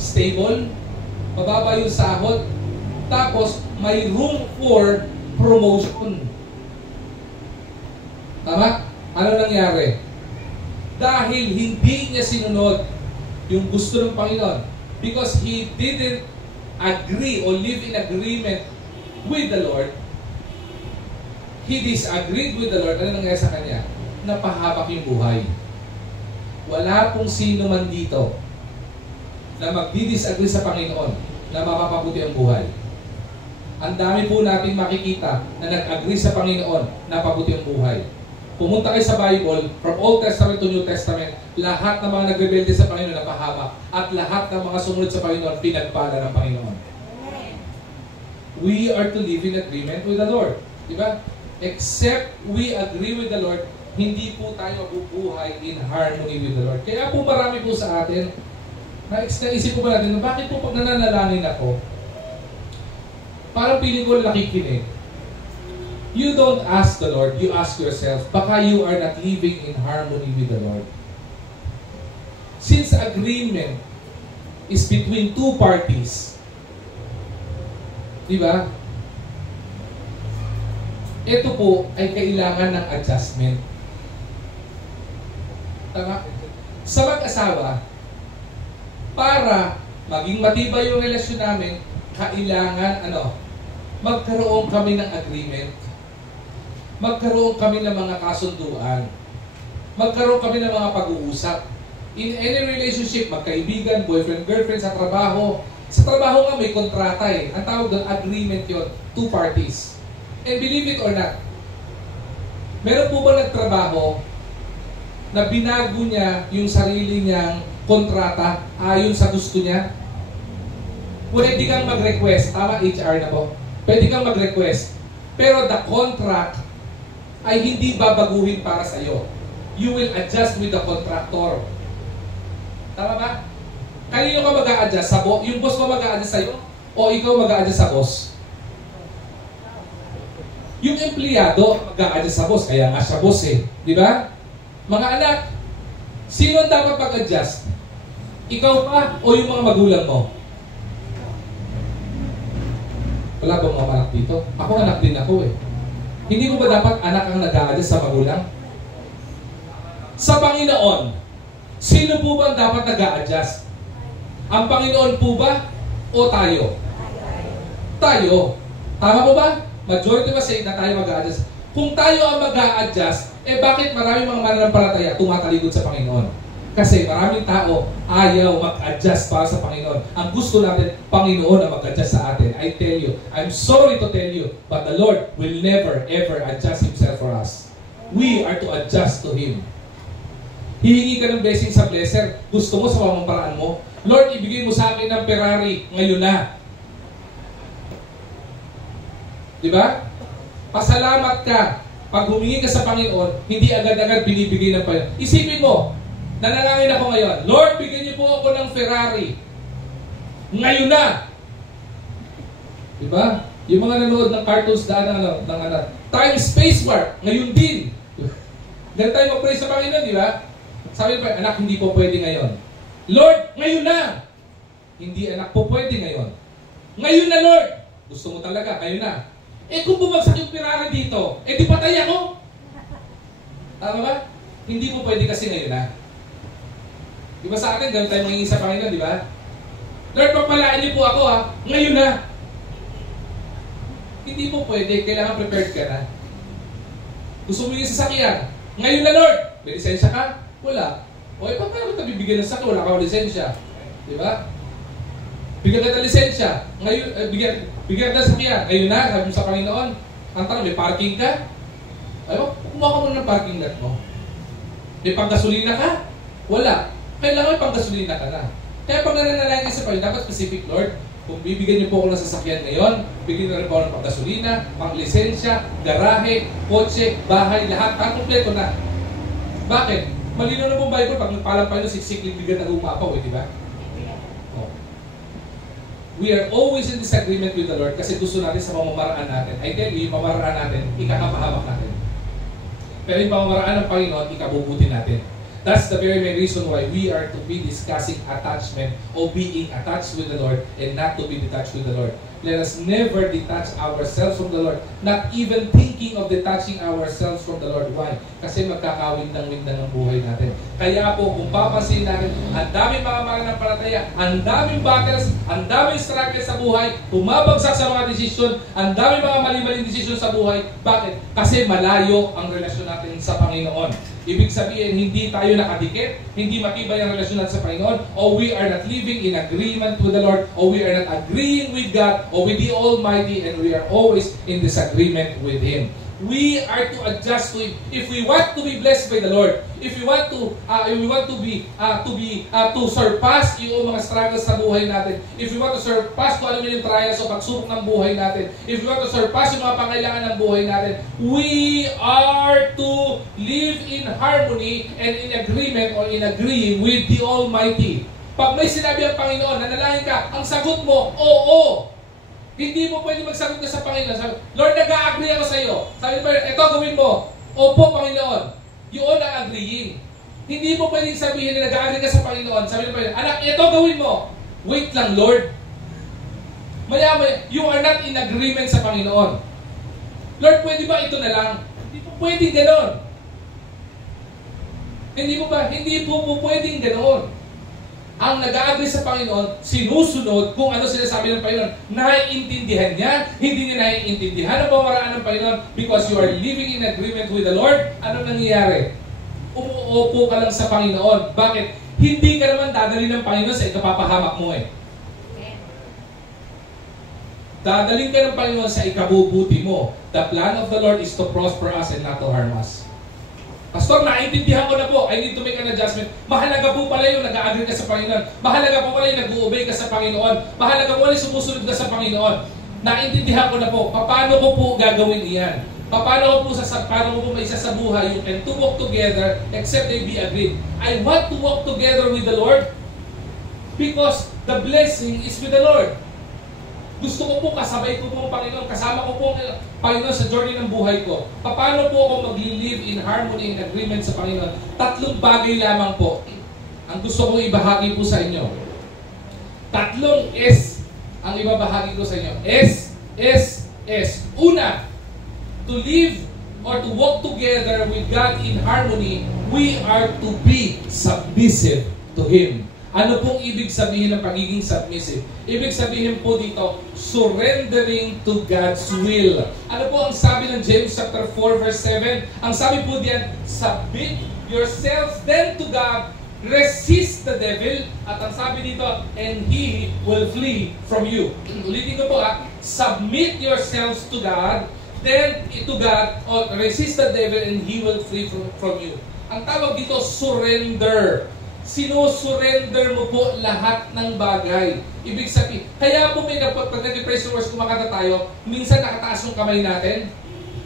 stable, mababa yung sahod, tapos may room for promotion. Tama? Ano nangyari? Dahil hindi niya sinunod yung gusto ng Panginoon, because he didn't agree or live in agreement with the Lord, he disagreed with the Lord. Ano nangyari sa kanya? Napahabak yung buhay. Wala pong sino man dito na magdi-disagree sa Panginoon na mapapabuti ang buhay. Ang dami po nating makikita na nag-agree sa Panginoon na pabuti ang buhay. Pumunta kayo sa Bible, from Old Testament to New Testament, lahat ng mga nagrebelde sa Panginoon napahamak, at lahat ng mga sumunod sa Panginoon, pinagpala ng Panginoon. We are to live in agreement with the Lord. Diba? Except we agree with the Lord, hindi po tayo mabubuhay in harmony with the Lord. Kaya po marami po sa atin, naisip po ba natin, bakit po pag nananalangin ako, parang piling ko nakikinig. You don't ask the Lord, you ask yourself, baka you are not living in harmony with the Lord. Since agreement is between two parties, di ba? Ito po ay kailangan ng adjustment. Tama? Sa mag-asawa, para maging matibay yung relasyon namin, kailangan magkaroon kami ng agreement. Magkaroon kami ng mga kasunduan. Magkaroon kami ng mga pag-uusap. In any relationship, magkaibigan, boyfriend, girlfriend, sa trabaho. Sa trabaho nga may kontrata Ang tawag doon, agreement yon, two parties. And believe it or not, meron po ba nagtrabaho na binago niya yung sarili niyang kontrata ayon sa gusto niya? Pwede kang mag-request. Tama, HR na po. Pwede kang mag-request. Pero the contract ay hindi babaguhin para sa iyo. You will adjust with the contractor. Tama ba? Kanino ka mag-a-adjust? Yung boss mo mag-a-adjust sa iyo? O ikaw mag-a-adjust sa boss? Yung empleyado mag-a-adjust sa boss. Kaya nga siya boss Di ba? Mga anak, sino ang dapat mag-adjust? Ikaw pa o yung mga magulang mo? Wala bang mga anak dito? Ako anak din ako Hindi mo ba dapat anak ang nag-a-adjust sa magulang? Sa Panginoon, sino po ba ang dapat nag-a-adjust? Ang Panginoon po ba o tayo? Tayo. Tama po ba? Majority ba say na tayo mag-a-adjust? Kung tayo ang mag-a-adjust, bakit maraming mga mananampalataya tumatalikod sa Panginoon? Kasi maraming tao ayaw mag-adjust para sa Panginoon. Ang gusto natin, Panginoon ang mag-adjust sa atin. I tell you, I'm sorry to tell you, but the Lord will never, ever adjust Himself for us. We are to adjust to Him. Hihingi ka ng blessing sa blesser. Gusto mo sa pamamparaan mo, Lord, ibigay mo sa akin ng Ferrari ngayon na. Diba? Pasalamat ka. Pag humingi ka sa Panginoon, hindi agad-agad binibigay ng Panginoon. Isipin mo, Nanalangin ako ngayon, Lord, bigyan niyo po ako ng Ferrari. Ngayon na. Diba? Yung mga nanood ng cartoons ng Time Space War, ngayon din. Ganun tayo mag-pray sa Panginoon, di ba? Sabi pa, anak, hindi po pwede ngayon. Lord, ngayon na. Hindi, anak po pwede ngayon. Ngayon na, Lord. Gusto mo talaga, ngayon na. Kung bumagsak yung Ferrari dito, di patay ako. Tama ba? Hindi po pwede kasi ngayon na. Di ba sa atin, ganun tayo mangingi sa Panginoon, di ba? Lord, pagpalaan niyo po ako ngayon na. Hindi po pwede, kailangan prepared ka na. Gusto mo yung sasakyan, ngayon na Lord. May lisensya ka? Wala. O paano ka bibigyan ng sakyan? Wala ka lisensya. Di ba? Bigyan ka ng lisensya. Ngayon, bigyan ka ng sakyan. Ngayon na, sabi mo sa Panginoon, ang tanong, may parking ka? Kumuha ka muna ng parking lot mo. May panggasolina ka? Wala. Kailangan may panggasolina ka na. Kaya pag nananalangin sa Panginoon, dapat specific, Lord, kung bibigyan niyo po ako ng sasakyan ngayon, bigyan niyo rin po ako ng panggasolina, panglisensya, garahe, kotse, bahay, lahat. Kompleto na. Bakit? Malino na po Bible, pag nagpalang pa yun, siksik-lig bigyan na umapaw, di ba? Oh. We are always in disagreement with the Lord kasi gusto natin sa pamamaraan natin. I tell you, yung pamamaraan natin, ikakapahamak natin. Pero yung pamamaraan ng Panginoon, ikabubuti natin. That's the very main reason why we are to be discussing attachment or being attached with the Lord and not to be detached with the Lord. Let us never detach ourselves from the Lord. Not even thinking of detaching ourselves from the Lord. Why? Kasi magkakawindang-windang ang buhay natin. Kaya po, kung papansin natin, ang daming mga mananampalataya, ang daming battles, ang daming struggles sa buhay, tumabagsak sa mga desisyon, ang daming mga mali-maling desisyon sa buhay. Bakit? Kasi malayo ang relasyon natin sa Panginoon. Ibig sabihin, hindi tayo nakadikit, hindi matibay ang relasyon natin sa Panginoon, or we are not living in agreement with the Lord, or we are not agreeing with God, or with the Almighty, and we are always in disagreement with Him. We are to adjust to Him. If we want to be blessed by the Lord, if we want to surpass yung mga struggles sa buhay natin, if we want to surpass kung ano yung trials o pagsubok ng buhay natin, if we want to surpass yung mga pangailangan ng buhay natin, we are to live in harmony and in agreement or in agreeing with the Almighty. Pag may sinabi ang Panginoon, nanalangin ka, ang sagot mo, oo. Hindi mo pwede magsagot ka sa Panginoon. Sabi, Lord, nag-a-agree ako sa iyo. Sabi mo, ito gawin mo. Opo, Panginoon. Yun ang agreeing. Hindi mo pwede sabihin na nag-a-agree ka sa Panginoon. Sabi mo, anak, ito gawin mo. Wait lang, Lord. Maya, you are not in agreement sa Panginoon. Lord, pwede ba ito na lang? Hindi po pwedeng ganon. Hindi po pwedeng ganon. Ang nag-a-agree sa Panginoon, sinusunod kung ano sinasabi ng Panginoon. Naiintindihan niya, hindi niya naiintindihan ang pamaraan ng Panginoon because you are living in agreement with the Lord. Ano nangyayari? Umuupo ka lang sa Panginoon. Bakit? Hindi ka naman dadali ng Panginoon sa ikapapahamak mo eh. Dadaling ka ng Panginoon sa ikabubuti mo. The plan of the Lord is to prosper us and not to harm us. Pastor, naiintindihan ko na po. I need to make an adjustment. Mahalaga po pala yung nag-a-agree ka sa Panginoon. Mahalaga po pala yung nag-uobey ka sa Panginoon. Mahalaga po pala yung sumusunod ka sa Panginoon. Naiintindihan ko na po. Paano ko po gagawin iyan? Paano ko po maisa sa buhay? You can to walk together except they be agreed. I want to walk together with the Lord because the blessing is with the Lord. Gusto ko po kasabay ko po ang Panginoon, kasama ko po ang Panginoon sa journey ng buhay ko. Paano po ako mag-live in harmony and agreement sa Panginoon? 3 bagay lamang po ang gusto kong ibahagi po sa inyo. 3 S ang ibabahagi ko sa inyo. S. Una, to live or to walk together with God in harmony, we are to be submissive to Him. Ano pong ibig sabihin ng pagiging submissive? Ibig sabihin po dito, surrendering to God's will. Ano po ang sabi ng James chapter 4 verse 7? Ang sabi po diyan, submit yourselves then to God, resist the devil, at ang sabi dito, and he will flee from you. Ulitin ko po submit yourselves to God, then to God, or resist the devil and he will flee from you. Ang tawag dito, surrender. Sinusurrender mo po lahat ng bagay. Ibig sabihin, kaya po may pag nag-praise the words, kumakanta tayo, minsan nakataas yung kamay natin.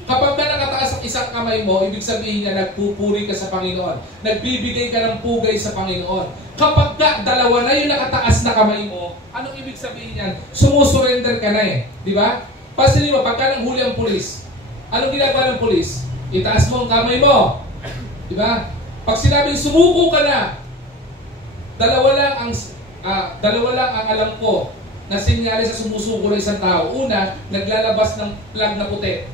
Kapag ka nakataas ang isang kamay mo, ibig sabihin niya nagpupuri ka sa Panginoon. Nagbibigay ka ng pugay sa Panginoon. Kapag ka dalawa na yung nakataas na kamay mo, anong ibig sabihin niyan? Sumusurrender ka na eh. Di ba? Pansinin mo, pagka nang huli ang pulis, anong ginagawa ng pulis? Itaas mo ang kamay mo. Di ba? Pag sinabing sumuko ka na, dalawa lang ang alam ko na sinyali sa sumusuko ng isang tao. Una, naglalabas ng flag na puti.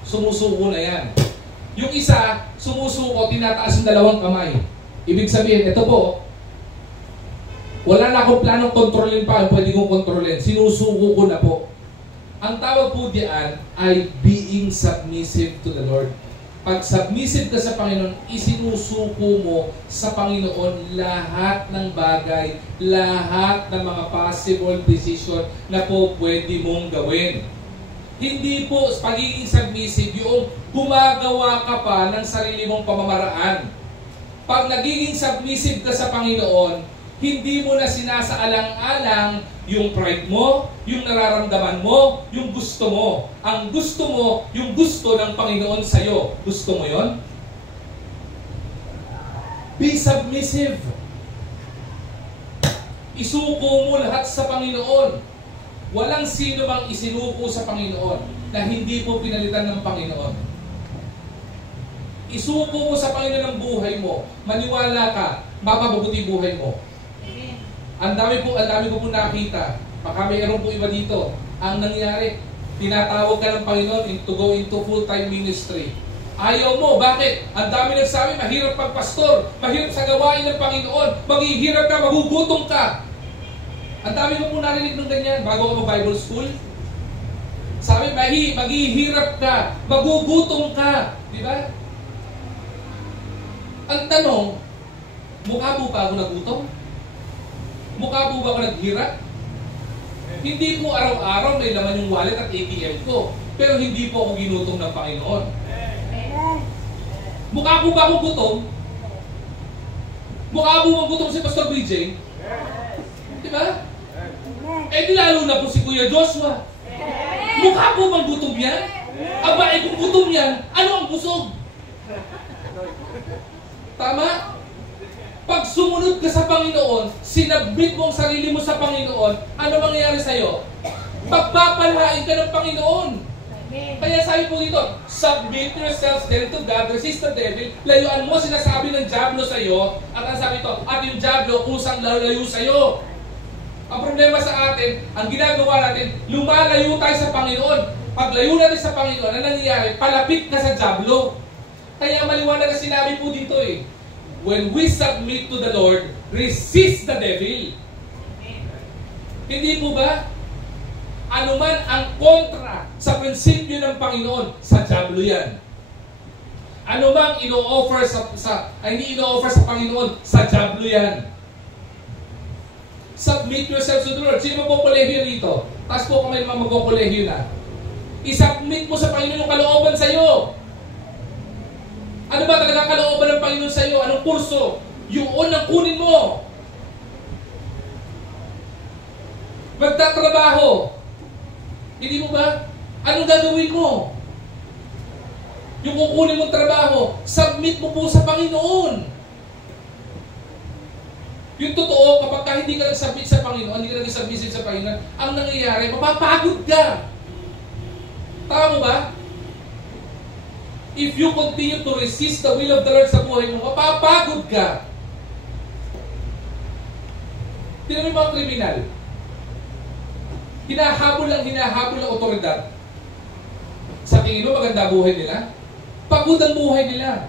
Sumusuko na yan. Yung isa, sumusuko, tinataas yung dalawang kamay. Ibig sabihin, ito po, wala na akong planong kontrolin pa, pwede kong kontrolin. Sinusuko ko na po. Ang tawag po diyan ay being submissive to the Lord. Pag submissive ka sa Panginoon, isinusuko mo sa Panginoon lahat ng bagay, lahat ng mga possible decision na po pwede mong gawin. Hindi po pagiging submissive yung gumagawa ka pa ng sarili mong pamamaraan. Pag nagiging submissive ka sa Panginoon, hindi mo na sinasaalang-alang yung pride mo, yung nararamdaman mo, yung gusto mo. Ang gusto mo, yung gusto ng Panginoon sa'yo. Gusto mo yon? Be submissive. Isuko mo lahat sa Panginoon. Walang sino bang isinuko sa Panginoon na hindi po pinalitan ng Panginoon. Isuko mo sa Panginoon ang buhay mo. Maniwala ka, mapabubuti buhay mo. Ang dami ko po nakita. Baka mayroon po iba dito. Ang nangyari, tinatawag ka ng Panginoon to go into full-time ministry. Ayaw mo. Bakit? Ang dami nagsabi, mahirap pagpastor, mahirap sa gawain ng Panginoon, maghihirap ka, magugutom ka. Ang dami ko po narinig ng ganyan bago ako mag-Bible school. Sabi, maghihirap ka, magugutom ka. Di ba? Ang tanong, mukha po ba ako nagutom? Mukha po ba ako naghirap? Hindi po araw-araw may laman yung wallet at ATM ko. Pero hindi po ako ginutom ng Panginoon. Mukha po ba ako gutom? Mukha po ba gutom si Pastor BJ? Diba? Eh di lalo na po si Kuya Joshua. Mukha po bang gutom yan? Aba, kung gutom yan, ano ang busog? Tama? Pag sumunod ka sa Panginoon, sinabit mo ang sarili mo sa Panginoon, ano mangyayari sa'yo? Pagpapalain ka ng Panginoon. Kaya sabi po dito, submit yourselves then to God, resist the devil, layuan mo sinasabi ng Diablo sa'yo, at ang sabi ito, at yung Diablo kusang lalayo sa'yo. Ang problema sa atin, ang ginagawa natin, lumalayo tayo sa Panginoon. Pag layo natin sa Panginoon, ano nangyayari? Palapit ka sa Diablo. Kaya maliwanag na sinabi po dito eh, when we submit to the Lord, resist the devil. Hindi po ba? Ano man ang kontra sa prinsipyo ng Panginoon, sa Diablo yan. Ano mang ino-offer hindi ino-offer sa Panginoon, sa Diablo yan. Submit yourself to the Lord. Sino po kolehiyo rito? Taas po kamay naman magkokolehiyo na. I-submit mo sa Panginoon yung kalooban sa iyo. Ano ba talaga kalooban ng Panginoon sa iyo? Anong kurso? Yung unang kunin mo. Magtatrabaho. Hindi mo ba? Anong gagawin mo? Yung kukunin mong trabaho, submit mo po sa Panginoon. Yung totoo, kapag hindi ka nag-submit sa Panginoon, hindi ka nag-submit sa Panginoon, ang nangyayari, mapapagod ka. Tama mo ba? If you continue to resist the will of the Lord sa buhay mo, mapapagod ka. Tingnan mo yung mga kriminal. Hinahabol ang otoridad. Sa tingin mo, maganda buhay nila? Pagod ang buhay nila.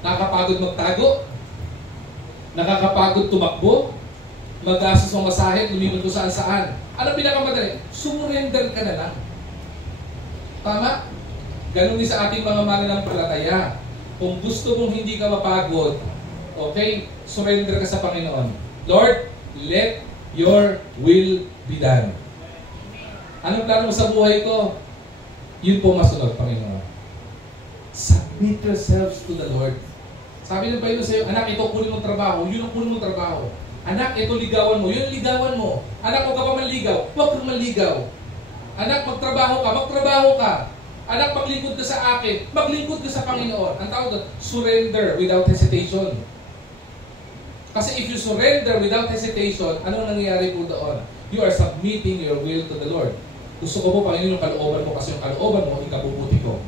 Nakakapagod magtago. Nakakapagod tumakbo. Magastos ang masahe, lumipat ko saan-saan. Ano pinakamadali? Surrender ka na lang. Tama? Ganun din sa ating mga mananampalataya. Kung gusto mong hindi ka mapagod, okay, surrender ka sa Panginoon. Lord, let your will be done. Anong plano mo sa buhay ko? Yun po masunod, Panginoon. Submit yourselves to the Lord. Sabi ng Panginoon sa iyo, anak, ito kunin mong trabaho, yun ang kunin mong trabaho. Anak, ito ligawan mo, yun ang ligawan mo. Anak, huwag ka pa manligaw, huwag kang manligaw. Anak, magtrabaho ka, magtrabaho ka. Anak, maglingkod ka sa akin. Maglingkod ka sa Panginoon. Ang tawag doon, surrender without hesitation. Kasi if you surrender without hesitation, anong nangyayari po doon? You are submitting your will to the Lord. Gusto ko po, Panginoon, yung kalooban mo kasi yung kalooban mo, ikabubuti ko.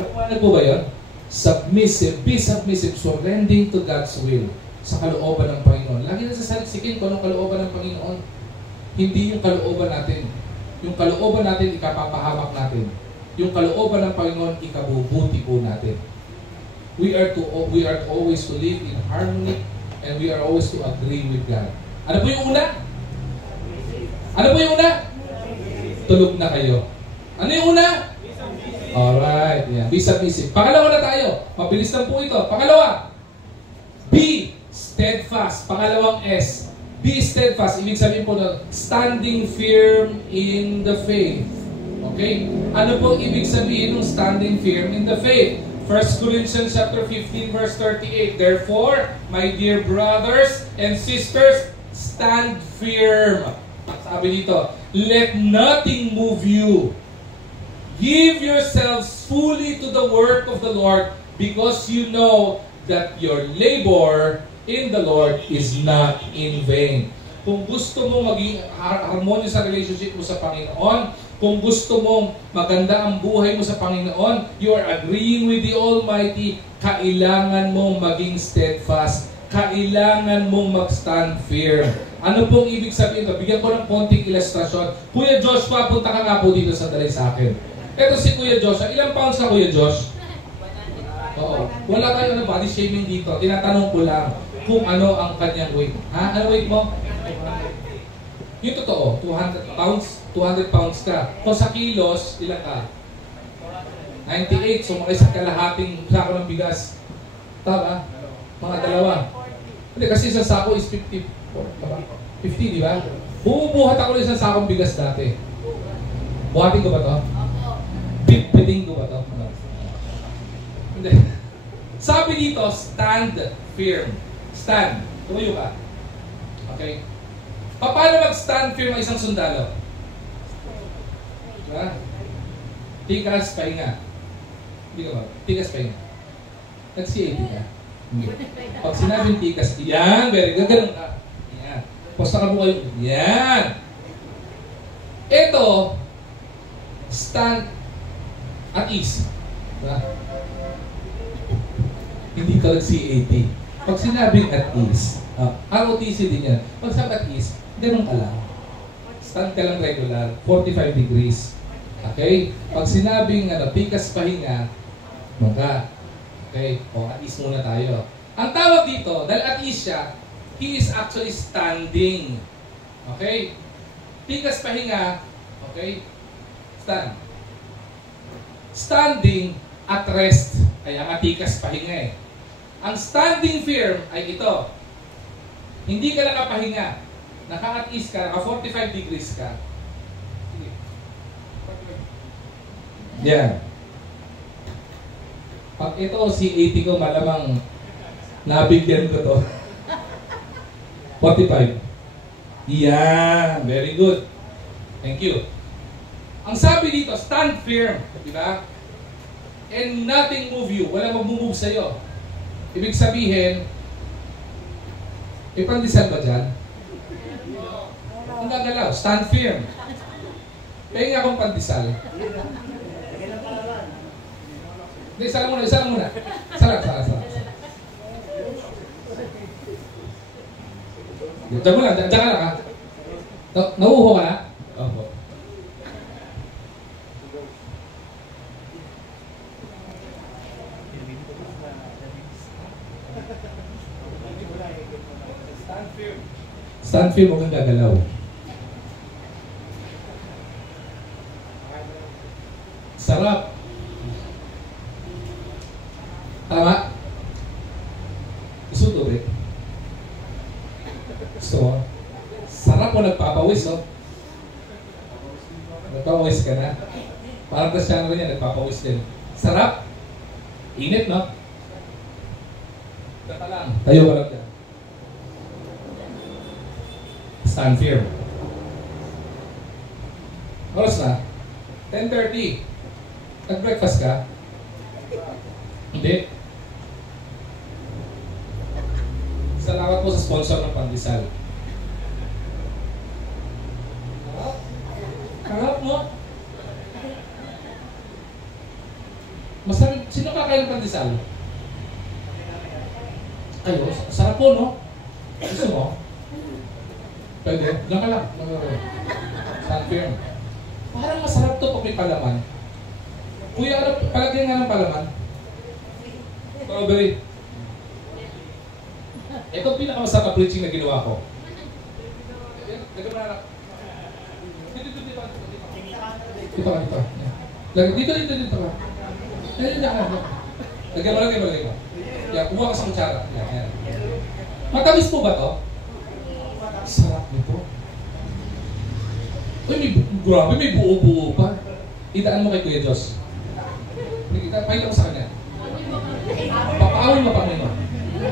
Nakuha po ba yun? Submissive, be submissive, surrendering to God's will sa kalooban ng Panginoon. Lagi na sasaliksikin ko anong kalooban ng Panginoon. Hindi yung kalooban natin. Yung kalooban natin, ikapapahamak natin. Yung kalooban ng Panginoon, ikabubuti po natin. We are to always to live in harmony and we are always to agree with God. Ano po yung una? Ano po yung una? Tulog na kayo. Ano yung una? Alright, yeah. Be submissive. Pangalawa na tayo. Mabilis lang po ito. Pangalawa, be steadfast. Pangalawang S. Be steadfast. Ibig sabihin po na standing firm in the faith. Okay? Ano po ibig sabihin ng standing firm in the faith? 1 Corinthians chapter 15 verse 38. Therefore, my dear brothers and sisters, stand firm. Sabi dito, let nothing move you. Give yourselves fully to the work of the Lord because you know that your labor in the Lord is not in vain. Kung gusto mo maging harmonious sa relationship mo sa Panginoon, kung gusto mong maganda ang buhay mo sa Panginoon, you are agreeing with the Almighty, kailangan mong maging steadfast. Kailangan mong mag-stand firm. Ano pong ibig sabihin? Bigyan ko ng konting ilustrasyon. Kuya Joshua, punta ka nga po dito sandali sa akin. Ito si Kuya Joshua. Ilang pounds ka, Kuya Josh? Oo. Wala kayo na body shaming dito. Tinatanong ko lang kung ano ang kanyang weight. Ha? Ano weight mo? Yung totoo, 200 pounds. 200 pounds ka. Kung sa kilos, ilan ka? 98. So, mga isang kalahating sako ng bigas. Tama? Mga dalawa. Hindi, kasi isang sako is 50. 50, di ba? Bumubuhat ako ng isang sakong bigas dati. Buhatin ko ba to? Pipiting ko ba to? Hindi. Sabi dito, stand firm. Stand. Tumayo ka. Okay? Paano mag-stand firm ang isang sundalo? Diba? Tikas, pahinga. Hindi ka ba? Tikas, pahinga. Nag-CAT ka? Hindi. Pag sinabing tikas, yan, very good. Ganun ka. Yan. Posta ka mo kayo. Yan. Ito, stand at ease. Diba? Hindi ka nag-CAT. Pag sinabing at ease, ROTC din yan. Pag sabi at ease, ganun ka lang. Stand ka lang regular, 45 degrees. Okay? Pag sinabing tikas pahinga, ka. Okay? O, at ease muna tayo. Ang tawag dito, dahil at ease siya, he is actually standing. Okay? Tikas pahinga, okay? Stand. Standing at rest. Kaya nga tikas pahinga eh. Ang standing firm ay ito. Hindi ka nakapahinga. Naka-at ease ka, naka-45 degrees ka. Yan. Pag ito, si 80 ko, malamang nabigyan ko to. 45. Yan. Very good. Thank you. Ang sabi dito, stand firm. Diba? And nothing move you. Walang mag-move sa'yo. Ibig sabihin, pandesal ba dyan? Ang gagalaw, stand firm. Kaya nga akong pandesal. Hindi, isa lang muna. Salat. Diyan mo lang, diyan ka lang ha. Nauho ka na? Opo. Stand firm, huwag kang gagalaw. Sarap. Tama? Gusto mo tubig? Gusto mo? Sarap mo nagpapawis, no? Nagpapawis ka na. Parang Cristiano rin yan, nagpapawis din. Sarap? Init, no? Kata lang. Tayo ka lang dyan. Stand firm. Oras na? 10:30. Nag-breakfast ka? Hindi. Salamat po sa sponsor ng pandesal. Harap mo. Masarap. Sino kakain ng pandesal? Kayo? Sarap po, no? Gusto mo? Pwede? Diyan ka lang. Stand firm. Parang masarap to pag may palaman. Kuya, ano, palagyan nga ng palaman. Strawberry. Ito ang pinakamasarap na preaching na ginawa ko. Dito. Dito ka. Lagyan mo. Yan, kumuha ka sa kutsara. Yan. Matamis po ba to? Sarap nito. Uy, grabe, may buo-buo pa. Idaan mo kay Kuya Diyos. Pahila mo sa kanya. Papaawin mo pa mo.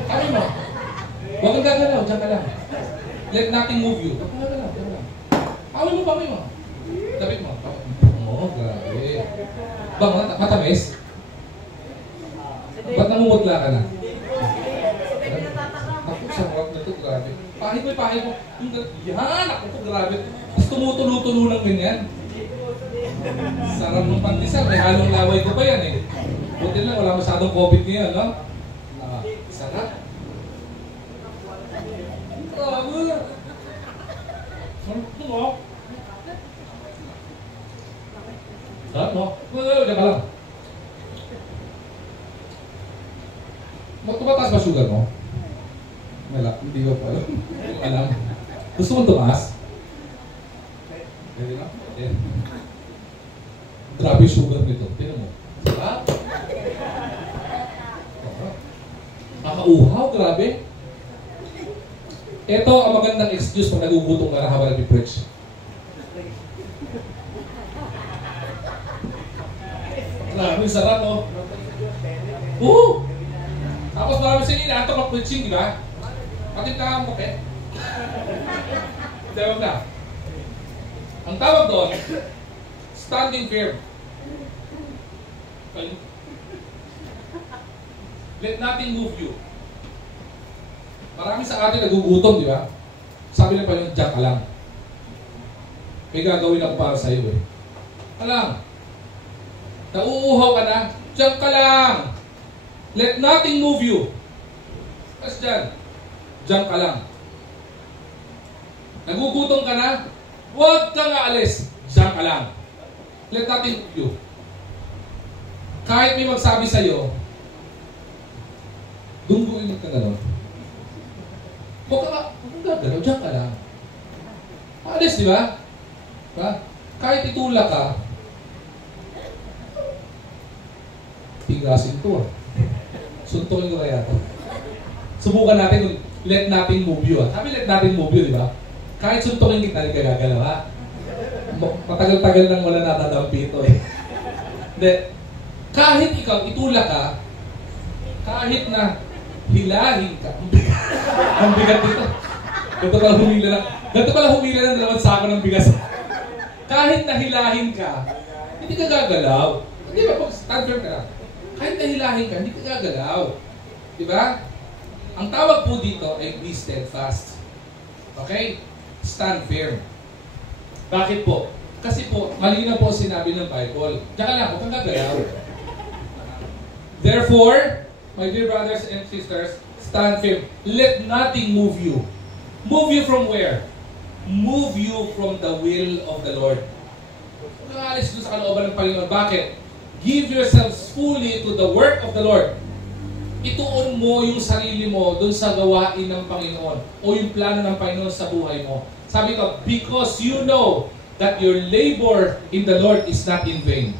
Kawin mo. Huwag kang gagalaw, dyan ka lang. Let nothing move you. Huwag kang gagalaw, dyan ka lang. Awin mo pa mo. Dabit mo. Oh, grabe. Bang, matamis? Ba't namumutla ka na? Ako, sarap na ito, grabe. Pahit mo. Yan, ako ito, grabe. Tapos tumutulo-tulo lang ganyan. Sarap ng pandesal. May halong laway ko pa yan eh. Buti lang, wala masyadong COVID ngayon, no? Sarap. Grabe. Sarap ito, no? Sarap, no? Diyan ka lang. Tumataas ba sugar mo? Wala, hindi ko pa alam. Hindi ko alam. Gusto mong tumaas? Pwede na? Pwede. Grabe yung sugar nito. Tignan mo. Sarap. Nakauhaw, grabe. Ito ang magandang excuse pag nagugutom ka na habang nag-preach. Grabe, sarap, oh. Tapos marami sila inaantok mag-preaching, di ba? Patintahan mo, okay? Tawag na. Ang tawag doon, standing firm. Let nothing move you. Marami sa atin nagugutom, di ba? Sabi ng Panginoon, diyan ka lang. May gagawin ako para sa iyo eh. Alam, nauuhaw ka na, diyan ka lang. Let nothing move you. Tapos diyan ka lang. Nagugutom ka na, huwag kang aalis, diyan ka lang. Let nothing move you. Kahit may magsabi sa'yo, dungguin ka gano'n. Huwag kang gagalaw, diyan ka lang. Aalis, di ba? Kahit itulak ka, tigasin to ah. Suntukin ko kaya ito. Subukan natin, let nothing move you. Sabi let nothing move you, di ba? Kahit suntukin kita, hindi ka gagalaw, ha? Matagal-tagal nang wala natadampi ito eh. Hindi. Kahit ikaw, itulak ka, kahit na hilahin ka, ang bigat dito. Ganito pala humila ng 2 sako ng bigas. Kahit na hilahin ka, hindi ka gagalaw. Hindi ba? Stand firm ka na. Kahit nahilahin ka, hindi ka gagalaw. Diba? Ang tawag po dito ay be steadfast. Okay? Stand firm. Bakit po? Kasi po, mali na po sinabi ng Bible. Diyan ka lang, huwag kang gagalaw. Therefore, my dear brothers and sisters, stand firm. Let nothing move you. Move you from where? Move you from the will of the Lord. Huwag kang alis doon sa kalooban ng Panginoon. Bakit? Give yourselves fully to the work of the Lord. Ituon mo yung sarili mo doon sa gawain ng Panginoon o yung plano ng Panginoon sa buhay mo. Sabi ko, because you know that your labor in the Lord is not in vain.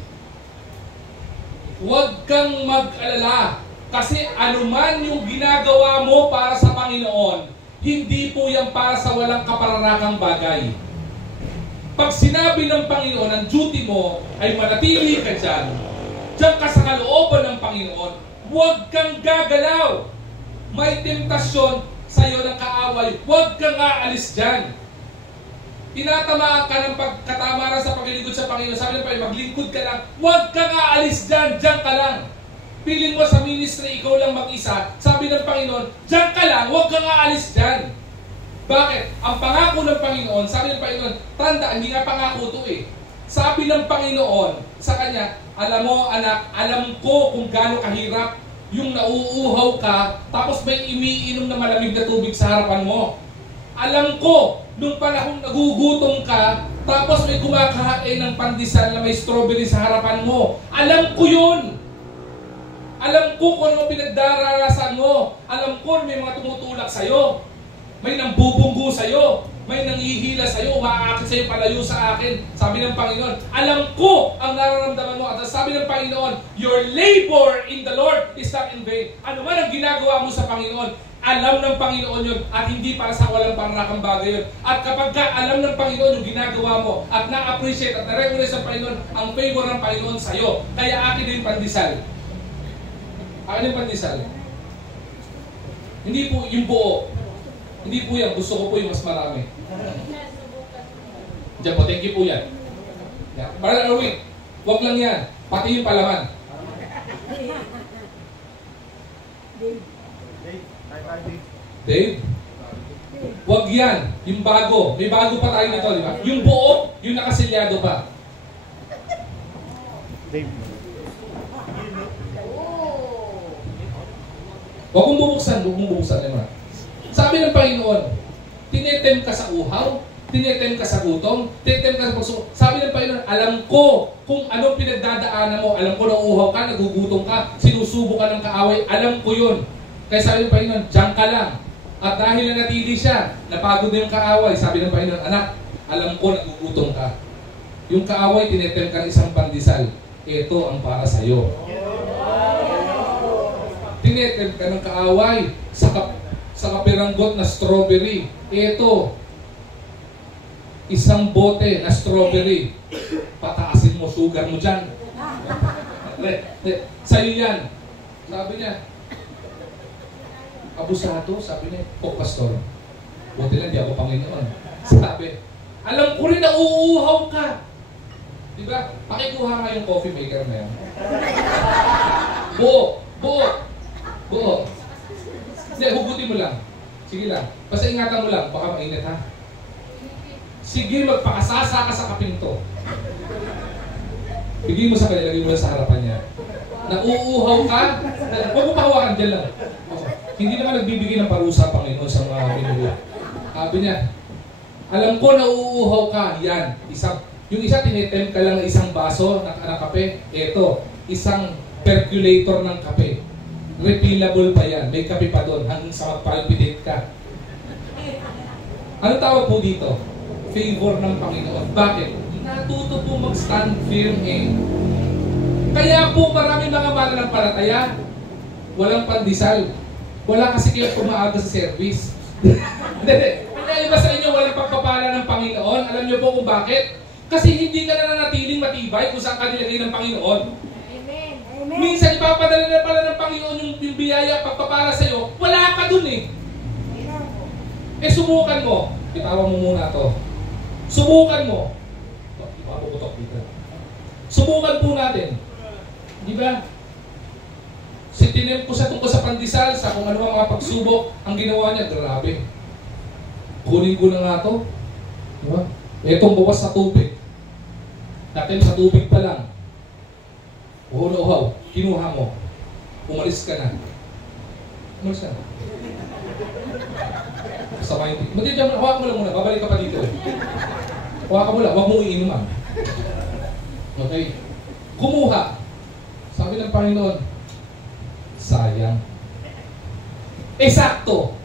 Huwag kang mag-alala kasi anuman yung ginagawa mo para sa Panginoon, hindi po yan para sa walang kapararakang bagay. Pag sinabi ng Panginoon, ang duty mo ay manatili ka dyan, diyan ka sa kalooban ng Panginoon, huwag kang gagalaw. May temptasyon sa iyo ng kaaway, huwag kang aalis dyan. tinatamaan ka ng pagkatamaran sa paglilingkod sa Panginoon. Sabi ng Panginoon, maglingkod ka lang. Huwag kang aalis dyan, dyan ka lang. Piling mo sa ministry, ikaw lang mag-isa. Sabi ng Panginoon, dyan ka lang, huwag kang aalis dyan. Bakit? Ang pangako ng Panginoon, sabi ng Panginoon, tanda, hindi nga pangako ito eh. Sabi ng Panginoon sa kanya, alam mo anak, alam ko kung gaano kahirap yung nauuhaw ka, tapos may umiinom na malamig na tubig sa harapan mo. Alam ko, nung panahong nagugutom ka, tapos may kumakain ng pandesal na may strawberry sa harapan mo. Alam ko yun. Alam ko kung ano pinagdararasan mo. Alam ko may mga tumutulak sa'yo. May nambubunggo sa'yo. May nanghihila sa'yo. Umaakit sa'yo palayo sa akin. Sabi ng Panginoon, alam ko ang nararamdaman mo. At sabi ng Panginoon, your labor in the Lord is not in vain. Ano man ang ginagawa mo sa Panginoon, alam ng Panginoon yun at hindi para sa walang pangrakang bagay yun. At kapag ka alam ng Panginoon yung ginagawa mo at na-appreciate at na-recognize ng Panginoon ang favor ng Panginoon sa'yo, kaya akin din pandesal. Akin yung pandesal. Hindi po yung buo. Hindi po yan. Gusto ko po yung mas marami. Diyan po. Thank you po yan. Para Erwin, huwag lang yan. Pati yung palaman. Dave? Huwag yan. Yung bago. May bago pa tayo nito, di ba? Yung buo, yung nakasilyado pa. Dave. Huwag mong bubuksan. Huwag mong bubuksan. Sabi ng Panginoon, tinetem ka sa uhaw, tinetem ka sa gutom, tinetem ka sa pagsuko. Sabi ng Panginoon, alam ko kung anong pinagdadaanan mo. Alam ko na uhaw ka, nagugutom ka, sinusubo ka ng kaaway. Alam ko yun. Kaya sabi ng Panginoon, diyan ka lang. At dahil na natili siya, napagod na yung kaaway. Sabi ng Panginoon, anak, alam ko nagugutom ka. Yung kaaway, tinetem ka ng isang pandesal. Ito ang para sa'yo. Tinetem ka ng kaaway sa kapiranggot na strawberry. Ito, isang bote na strawberry. Pataasin mo, sugar mo dyan. Sa'yo yan. Sabi niya, abusado, sabi niya, pastor. Buti lang, di ako Panginoon. Sabi, alam ko rin na uuuhaw ka. Diba? Pakikuha nga yung coffee maker na yan. Buo. Hindi, hugutin mo lang. Sige lang. Basta ingatan mo lang, baka mainit ha. Sige, magpakasasa ka sa kaping to. Bigay mo sa kanya, lagay mo sa harapan niya. Nauuhaw ka, huwag mo pahawakan dyan lang. Hindi naman nagbibigay ng parusa Panginoon sa mga minuwa. Sabi niya, alam ko nauuhaw ka, yan. Yung isa, tinetem ka lang ng isang baso na kape. Ito, isang percolator ng kape. Refillable pa yan. May kape pa doon hanggang sa magpalpitate ka. Ano tawag po dito? Favor ng Panginoon. Bakit? Natuto po mag-stand firm eh. Kaya po marami mga mananampalataya, walang pandesal. Wala kasi kayo umaaga sa service. Kaya iba sa inyo, walang pagpapala ng Panginoon. Alam niyo po kung bakit? Kasi hindi ka na nanatiling matibay kung saan ka nilagay ng Panginoon. Amen. Amen. Minsan ipapadala na pala ng Panginoon yung biyaya pagpapala sa iyo, wala ka dun eh. Subukan mo. Bitawan mo muna to. Subukan mo. Ipapuputok dito. Subukan po natin. Di ba? Tinem ko sa tungkol sa pandesal, sa kung ano mga pagsubok, ang ginawa niya, grabe. Kunin ko na nga to. Diba? Itong bukas na tubig. Datin sa tubig pa lang. Uhaw, kinuha mo. Umalis ka na. Umalis ka na. Kasama yung tubig. Mati dyan, hawakan mo lang muna. Babalik ka pa dito. Hawakan mo lang. Huwag mong iinuman. Okay. Kumuha. Sabi ng Panginoon, sayang. Sakto.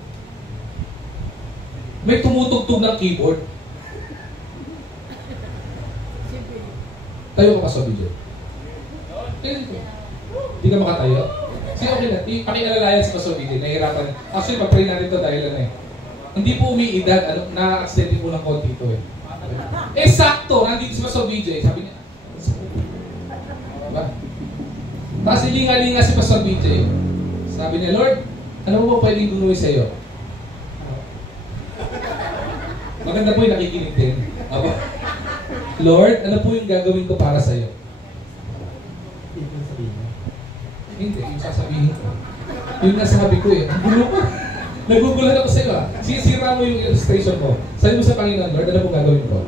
May tumutugtog ng keyboard. Tayo ka pa sa video. Hindi ka makatayo. Sige, okay na. Pakialalayan si Pastor Bigay. Nahihirapan. Actually, pag-pray natin ito dahil hindi po umiidad. Na-accident po ng konti ito eh. Sakto. Nandito si Pastor BJ. Sabi niya, diba? Tapos hilinga-linga si Pastor BJ. Sabi niya, Lord, ano mo ba pwedeng gawin sa'yo? Maganda po yung nakikinig din. Aba, Lord, ano po yung gagawin ko para sa iyo? Hindi, yung sasabihin ko. Yung nasabi ko eh. Ang gulo ko. Nagugulan ako sa iyo ah. Sisira mo yung illustration mo. Sabi mo sa Panginoon, Lord, ano pong gagawin ko?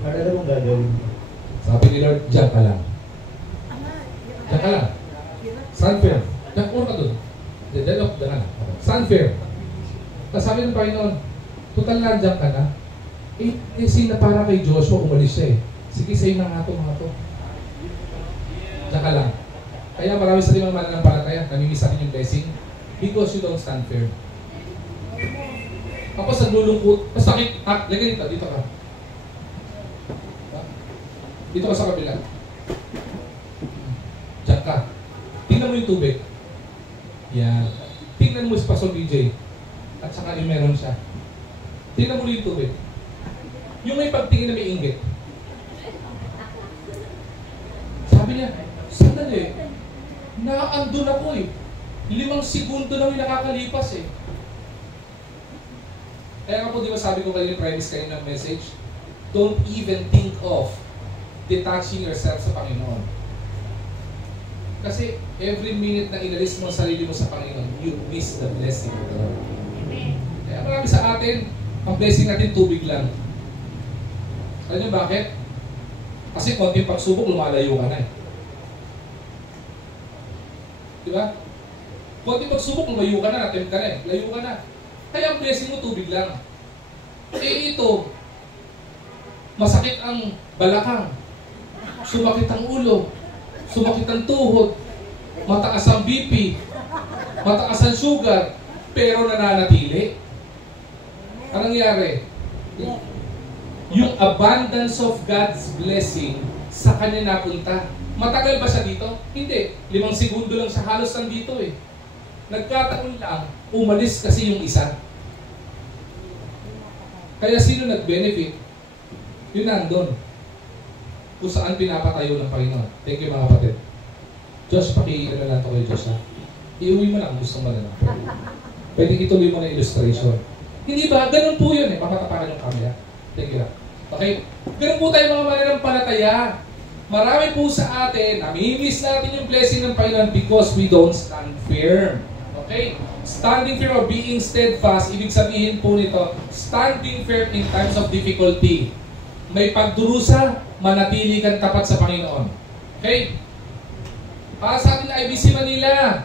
Lord, ano pong gagawin ko? Sabi ni Lord, diyan ka lang. Diyan ka lang. Stand firm. Diyan ka dun. Diyan ka lang. Stand firm. Sabi ng Panginoon, total na diyan ka na. Sina para kay Joshua, umalis siya eh. Sige, sa'yo na nga ito, mga ito. Diyan ka lang. Kaya marami sa limang mananampalataya, namimiss natin yung blessing because you don't stand firm. Tapos naglulungkot, masakit, lagay dito ka. Dito ka sa kabila. Diyan ka. Tingnan mo yung tubig. Yan. Tingnan mo si Pastor BJ. At saka yung meron siya. Tingnan mo yung tubig. Yung may pagtingin na may inggit. Sabi niya, sandali, naandun ako eh. 5 segundo lang yung nakakalipas eh. Kaya nga po di ba sabi ko kayo yung premise kayo ng message, don't even think of detaching yourself sa Panginoon. Kasi every minute na inalis mo ang sarili mo sa Panginoon, you miss the blessing of the Lord. Kaya marami sa atin, ang blessing natin tubig lang. Alam niyo bakit? Kasi konting pagsubok, lumalayo ka na eh. Diba? Konting pagsubok, lumayo ka na, natempt ka na eh. Layo ka na. Kaya ang blessing mo, tubig lang. Eh ito, masakit ang balakang, sumakit ang ulo, sumakit ang tuhod, mataas ang BP, mataas ang sugar, pero nananatili. Anong nangyari? Yung abundance of God's blessing sa kanya napunta. Matagal ba siya dito? Hindi. 5 segundo lang siya, halos nandito eh. Nagkataon lang, umalis kasi yung isa. Kaya sino nag-benefit? Yun nandun. Kung saan pinapatayo ng Panginoon. Thank you mga kapatid. Josh, paki-ano lang ito kayo, Josh ha. Iuwi mo lang, gusto mo na lang. Pwede ituloy mo na illustration. Hindi ba? Ganun po yun eh. Papatapakan yung camera. Thank you. Okay? Ganun po tayo mga mananampalataya. Marami po sa atin, namimiss natin yung blessing ng Panginoon because we don't stand firm. Okay? Standing firm or being steadfast, ibig sabihin po nito, standing firm in times of difficulty. May pagdurusa, manatili kang tapat sa Panginoon. Okay? Para sa atin na IBC Manila,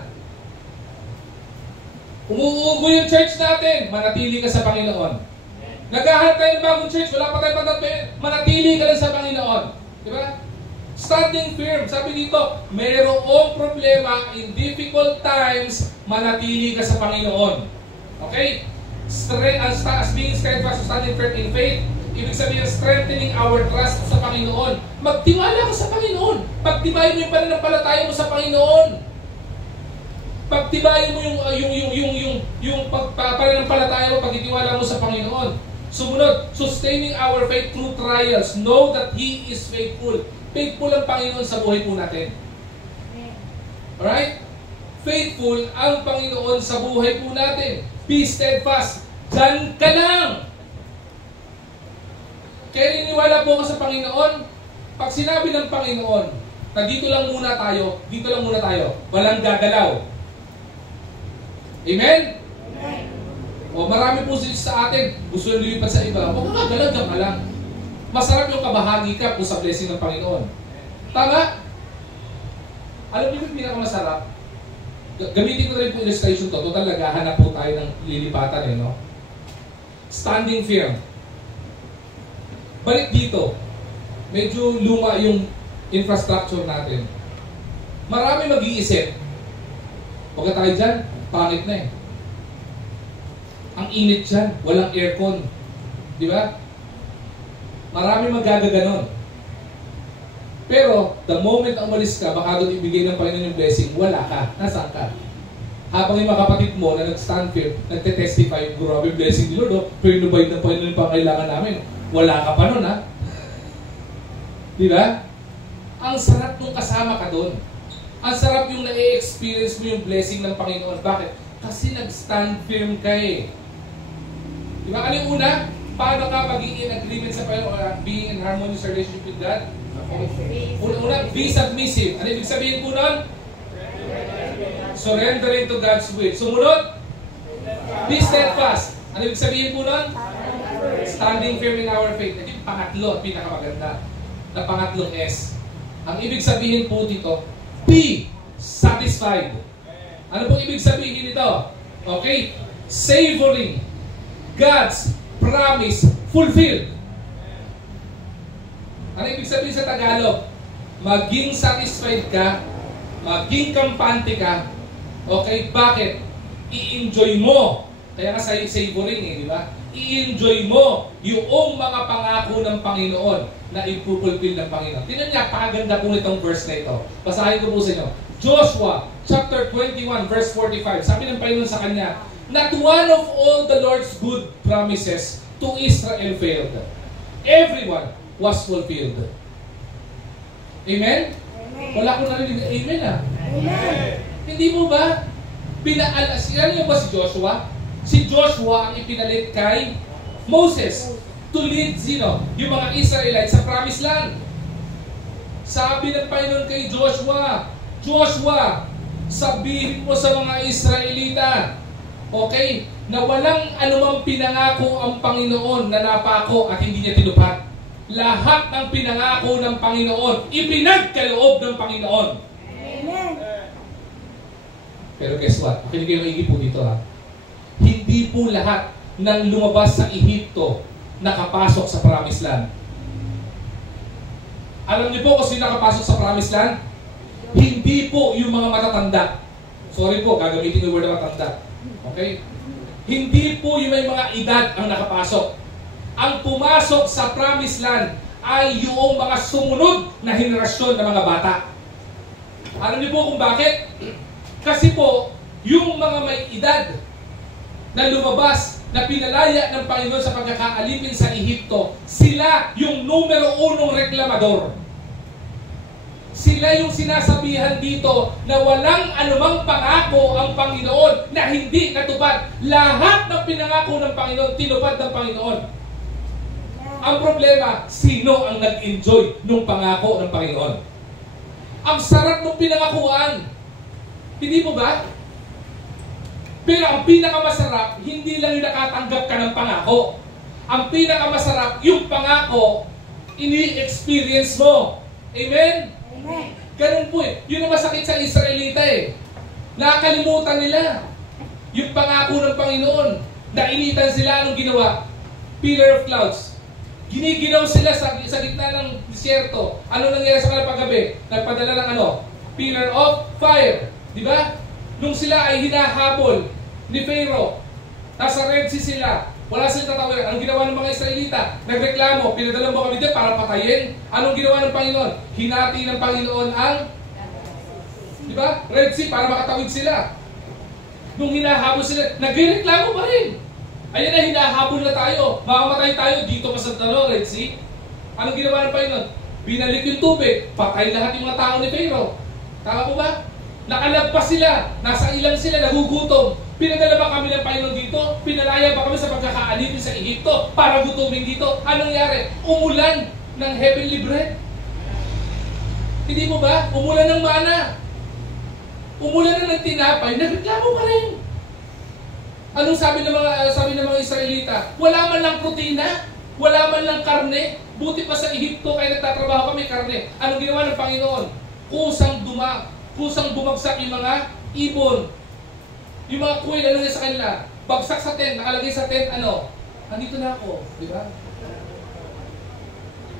umuugo yung church natin, manatili ka sa Panginoon. Naghahanap tayo ng bagong church, wala pa tayong pagtatapin, manatili ka lang sa Panginoon. Diba? Standing firm. Sabi dito, mayroong problema in difficult times, manatili ka sa Panginoon. Okay? As being steadfast, standing firm in faith, ibig sabihin strengthening our trust sa Panginoon. Magtiwala ka sa Panginoon. Pagtibayin mo yung pananampalataya mo sa Panginoon. Pagtibayin mo yung pananampalataya mo, pagtitiwala mo sa Panginoon. Sumunod, sustaining our faith through trials. Know that He is faithful. Faithful ang Panginoon sa buhay po natin. Alright? Faithful ang Panginoon sa buhay po natin. Be steadfast. Diyan ka lang. Kaya niniwala po ka sa Panginoon. Pag sinabi ng Panginoon na dito lang muna tayo, walang gagalaw. Amen? Amen. O marami po sa atin, gusto nyo lumipat sa iba, huwag ka gagalaw, diyan ka lang. Masarap yung kabahagi ka po sa blessing ng Panginoon. Tama? Alam niyo yung pinakamasarap? Gamitin ko na rin po illustration to. Total, naghahanap po tayo ng lilipatan no? Standing firm. Balik dito. Medyo luma yung infrastructure natin. Marami mag-iisip. Huwag tayo dyan, pangit na eh. Ang init dyan, walang aircon. Di ba? Marami magagaganon. Pero, the moment umalis ka, baka doon ibigay ng Panginoon yung blessing, wala ka. Nasaan ka? Habang yung mga kapatid mo na nag-stand firm, nagte-testify, grabe blessing ni Lord, pinubay ng Panginoon yung pangailangan namin. Wala ka pa nun, ha? Di ba? Ang sarap nung kasama ka doon. Ang sarap yung na-experience mo yung blessing ng Panginoon. Bakit? Kasi nag-stand firm ka eh. Di ba? Ano yung una? Paano ka maging in agreement sa Panginoon, being in harmonious relationship with God? Una, be submissive. Ano ibig sabihin po nun? Surrendering to God's will. Sumunod, be steadfast. Ano ibig sabihin po nun? Standing firm in our faith. Ito yung pangatlo, pinakamaganda. Na pangatlong S. Ang ibig sabihin po dito, be satisfied. Ano pong ibig sabihin nito? Okay? Savoring God's promise fulfilled. Ano ibig sabihin sa Tagalog? Maging satisfied ka, maging kampante ka. Okay? Bakit? I-enjoy mo. Kaya nga savoring di ba? I-enjoy mo yung mga pangako ng Panginoon na ipupulfill ng Panginoon. Tingnan niya, pakaganda po itong verse na ito. Basahin ko po sa inyo. Joshua chapter 21 verse 45. Sabi ng Panginoon sa kanya, not one of all the Lord's good promises to Israel failed. Everyone was fulfilled. Amen? Amen. Wala akong narinig na amen Amen. Hindi mo ba pinaalas? Yan yung ba si Joshua? Si Joshua ang ipinalit kay Moses to lead yung mga Israelites sa promised land. Sabi ng Panginoon kay Joshua, Joshua, sabihin mo sa mga Israelita, okay, na walang anumang pinangako ang Panginoon na napako at hindi niya tinupad. Lahat ng pinangako ng Panginoon, ipinagkaloob ng Panginoon. Amen. Pero guess what? Makinig kayo maigi po dito Hindi po lahat ng lumabas sa Ehipto nakapasok sa Promised Land. Alam niyo po kung sino nakapasok sa Promised Land? Hindi po yung mga matatanda. Sorry po, gagamitin yung word na matanda. Okay? Hindi po yung may mga edad ang nakapasok. Ang pumasok sa Promised Land ay yung mga sumunod na henerasyon ng mga bata. Alam niyo po kung bakit? Kasi po, yung mga may edad na lumabas, na pinalaya ng Panginoon sa pagkakaalipin sa Ehipto, sila yung numero 1 reklamador. Sila yung sinasabihan dito na walang anumang pangako ang Panginoon na hindi natupad. Lahat ng pinangako ng Panginoon, tinupad ng Panginoon. Ang problema, sino ang nag-enjoy ng pangako ng Panginoon? Ang sarap ng pinangakuan. Hindi mo ba? Pero ang pinakamasarap, hindi lang yung nakatanggap ka ng pangako. Ang pinakamasarap, yung pangako, ini-experience mo. Amen? Amen. Ganun po Yun ang masakit sa Israelita Nakakalimutan nila yung pangako ng Panginoon. Nainitan sila, anong ginawa? Pillar of clouds. Giniginaw sila sa gitna ng disyerto. Ano nangyari sa kanila paggabi? Nagpadala ng Pillar of fire. Di ba? Nung sila ay hinahabol ni Pharaoh, nasa Red Sea sila, wala silang tatawiran. Anong ginawa ng mga Israelita? Nagreklamo, pinadala mo kami dito para patayin. Anong ginawa ng Panginoon? Hinati ng Panginoon ang, di ba? Red Sea para makatawid sila. Nung hinahabol sila, nagreklamo pa rin. Ayan na, hinahabol na tayo. Mamamatay tayo dito pa sa Red Sea. Anong ginawa ng Panginoon? Binalik yung tubig, patay lahat yung mga tao ni Pharaoh. Tama po ba? Nakalagpas sila, nasa ilang sila, nagugutom. Pinadala ba kami ng Panginoon dito? Pinalaya ba kami sa pagkakaalipin sa Ehipto para gutumin dito? Anong nangyari? Umulan ng heavenly bread. Hindi mo ba? Umulan ng mana. Umulan na ng tinapay, nagreklamo pa rin. Anong sabi ng mga Israelita? Wala man lang protina, wala man lang karne. Buti pa sa Ehipto kaya nagtatrabaho kami karne. Anong ginawa ng Panginoon? Kusang bumagsak yung mga ibon. Yung mga quail, ano sa kanila? Bagsak sa tent, nakalagay sa tent, andito na ako, di ba?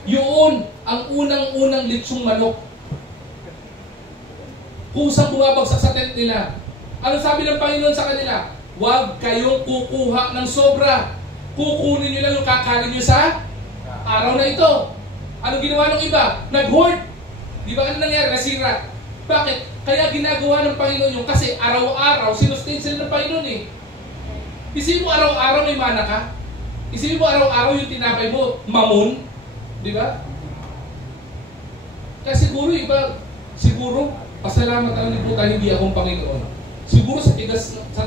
Yun ang unang-unang litsong manok. Kusang bumabagsak sa tent nila. Ano sabi ng Panginoon sa kanila? Huwag kayong kukuha ng sobra. Kukunin nyo lang yung kakain nyo sa araw na ito. Ano ginawa ng iba? Nag-hoard. Di ba ano nangyari? Nasira. Bakit? Kaya ginagawa ng Panginoon yung kasi araw-araw sinustain sila ng Panginoon Isipin mo araw-araw may mana ka. Isipin mo araw-araw yung tinapay mo, mamon. Di ba? Kaya siguro, pasalamat ang liputan, hindi akong Panginoon. Siguro sa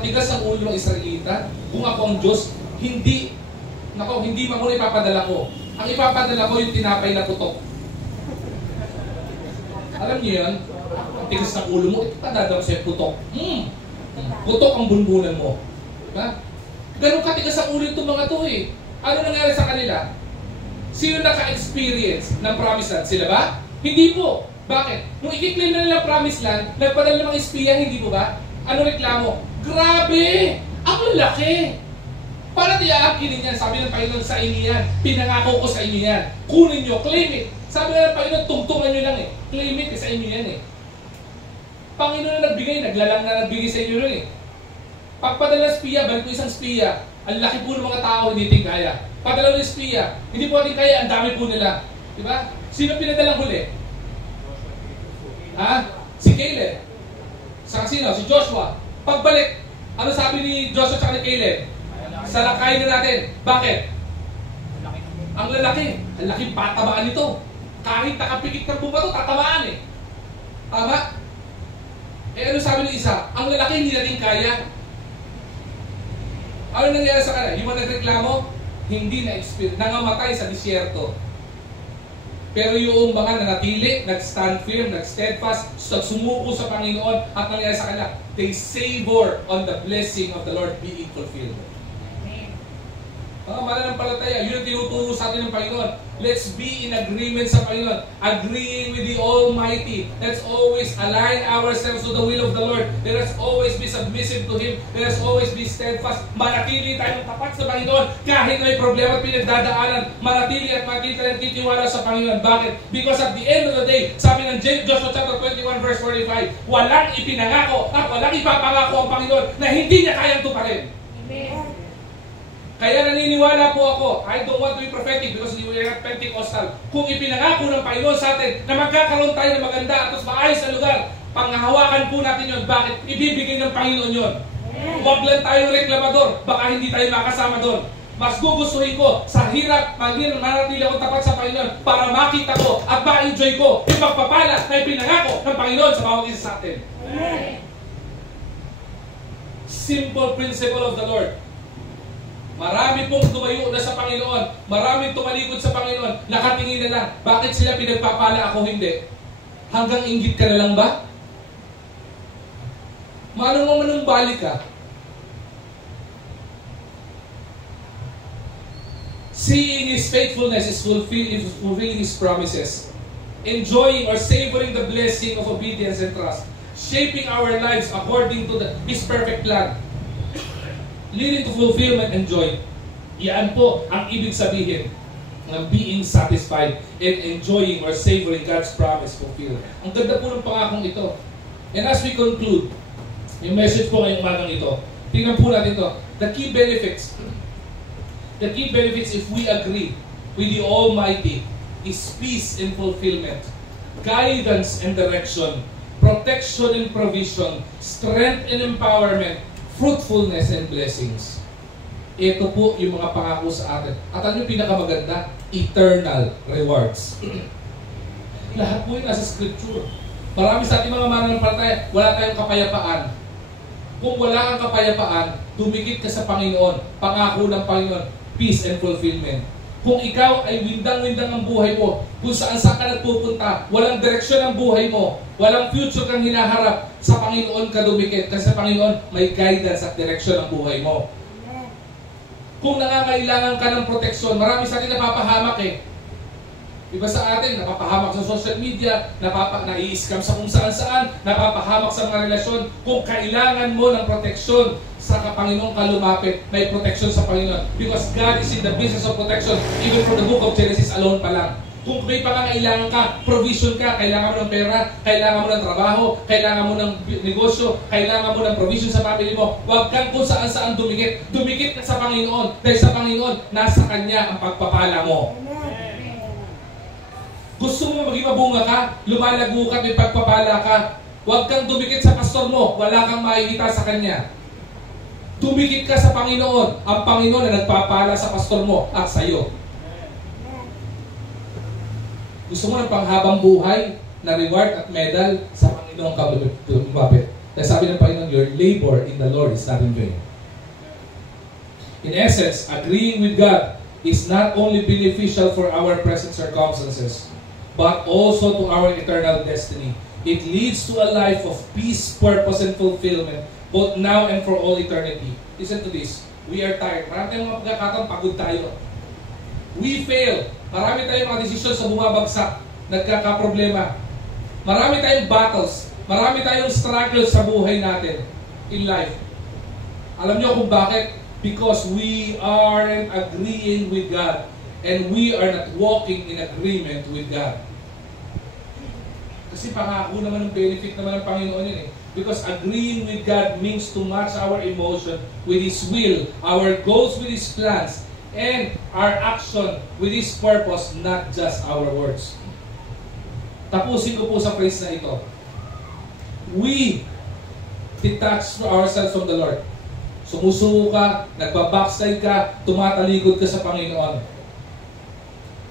tigas ng ulo ng Israelita, kung ako ang Diyos, hindi Nako, hindi man muna ipapadala ko. Ang ipapadala ko yung tinapay na putok. Alam niyo yan? Ang tigas ng ulo mo, ito padadam sa'yo putok. Putok ang bunbunan mo. Diba? Ganun katigas ang ulo itong mga to eh. Ano nangyari sa kanila? Sino naka-experience ng promised land? Sila ba? Hindi po. Bakit? Nung ikiklaim na nila promised land, nagpadala ng mga espiya, hindi po ba? Ano reklamo? Grabe! Ang lalaki! Para di aakinin yan, sabi ng Panginoon sa inyo yan. Pinangako ko sa inyo yan. Kunin nyo, claim it. Sabi ng Panginoon, tungtungan nyo lang eh. Claim it, sa inyo yan eh. Panginoon na nagbigay, naglalang na nagbigay sa inyo rin eh. Pagpadala ng espiya, balik ko isang espiya. Ang laki po ng mga tao, hindi natin kaya. Padala ng espiya, hindi po natin kaya, ang dami po nila. Diba? Sino pinadalang huli? Ha? Si Caleb. Sa sino? Si Joshua. Pagbalik, ano sabi ni Joshua at ni Caleb? Salakayin na natin. Bakit? Ang lalaki. Ang laking patabaan nito. Kahit nakapikit ng bumato, tatamaan eh. Tama? Eh ano sabi ng isa? Ang lalaki hindi natin kaya. Ano nangyari sa kanila? Yung mga nagreklamo, hindi na-experience. Nangamatay sa disyerto. Pero yung mga nanatili, nag-stand firm, nag-steadfast, sumuko sa Panginoon, at nangyari sa kanila, they savor on the blessing of the Lord being fulfilled. Mga mananampalataya, yun ang tinuturo sa atin ng Panginoon. Let's be in agreement sa Panginoon. Agreeing with the Almighty. Let's always align ourselves to the will of the Lord. Let us always be submissive to Him. Let us always be steadfast. Manatili tayong tapat sa Panginoon kahit may problema at pinagdadaanan. Manatili at manatili tayong titiwala sa Panginoon. Bakit? Because at the end of the day, sabi ng Joshua chapter 21 verse 45, walang ipinangako at walang ipapangako ang Panginoon na hindi niya kayang tuparin. Amen. Kaya naniniwala po ako, I don't want to be prophetic because we are not Pentecostal. Kung ipinangako ng Panginoon sa atin na magkakaroon tayo ng maganda at maayos na lugar, panghahawakan po natin yun. Bakit? Ibibigay ng Panginoon yun. Huwag lang tayong reklamador, baka hindi tayo makasama doon. Mas gugustuhin ko sa hirap, manatili ako tapat sa Panginoon para makita ko at ma-enjoy ko yung pagpapala na ipinangako ng Panginoon sa bawat isa sa atin. Simple principle of the Lord. Marami pong tumayo na sa Panginoon. Maraming tumalikod sa Panginoon. Nakatingin na lang. Bakit sila pinagpapala, ako hindi? Hanggang inggit ka na lang ba? Manong manumbalik ka? Seeing His faithfulness is fulfilling His promises. Enjoying or savoring the blessing of obedience and trust. Shaping our lives according to His perfect plan. Leading to fulfillment and joy. Yan po ang ibig sabihin ng being satisfied and enjoying or savoring God's promise fulfilled. Ang ganda po ng pangakong ito. And as we conclude, yung message po ngayong umagang ito, tingnan po natin ito. The key benefits if we agree with the Almighty is peace and fulfillment, guidance and direction, protection and provision, strength and empowerment, fruitfulness and blessings. Ito po yung mga pangako sa atin. At ano yung pinakamaganda? Eternal rewards. Lahat po yun nasa scripture. Marami sa ating mga mananampalataya, wala tayong kapayapaan. Kung wala kang kapayapaan, dumikit ka sa Panginoon. Pangako ng Panginoon, peace and fulfillment. Kung ikaw ay windang-windang ang buhay mo, kung saan-saan ka nagpupunta, walang direksyon ang buhay mo, walang future kang hinaharap, sa Panginoon ka dumikit. Kasi sa Panginoon, may guidance at direksyon ang buhay mo. Kung nangangailangan ka ng proteksyon, marami sa atin napapahamak eh. Iba sa atin, napapahamak sa social media, nai-scam sa kung saan-saan, napapahamak sa mga relasyon. Kung kailangan mo ng proteksyon, sa Panginoon ka lumapit, may protection sa Panginoon. Because God is in the business of protection, even from the book of Genesis alone pa lang. Kung may pangangailangan ka, provision ka, kailangan mo ng pera, kailangan mo ng trabaho, kailangan mo ng negosyo, kailangan mo ng provision sa family mo, huwag kang kung saan-saan dumikit. Dumikit ka sa Panginoon, dahil sa Panginoon, nasa Kanya ang pagpapala mo. Gusto mo maging mabunga ka, lumalago ka, may pagpapala ka, huwag kang dumikit sa pastor mo, wala kang makikita sa Kanya. Dumikit ka sa Panginoon, ang Panginoon na nagpapala sa pastor mo at sa iyo. Gusto mo ng panghabang buhay na reward at medal sa Panginoon ka lumapit. Dahil sabi ng Panginoon, your labor in the Lord is not in vain. In essence, agreeing with God is not only beneficial for our present circumstances, but also to our eternal destiny. It leads to a life of peace, purpose, and fulfillment, both now and for all eternity. Listen to this. We are tired. Marami tayong mga pagkakataon, pagod tayo. We fail. Marami tayong mga desisyon sa bumabagsak, nagkakaproblema. Marami tayong battles. Marami tayong struggles sa buhay natin in life. Alam niyo kung bakit? Because we aren't agreeing with God and we are not walking in agreement with God. Kasi pangako naman ng benefit naman ng Panginoon yun eh. Because agreeing with God means to match our emotion with His will, our goals with His plans, and our action with His purpose, not just our words. Tapusin ko po sa phrase na ito. We detach ourselves from the Lord. Sumusuko ka, nagbabackslide ka, tumatalikod ka sa Panginoon.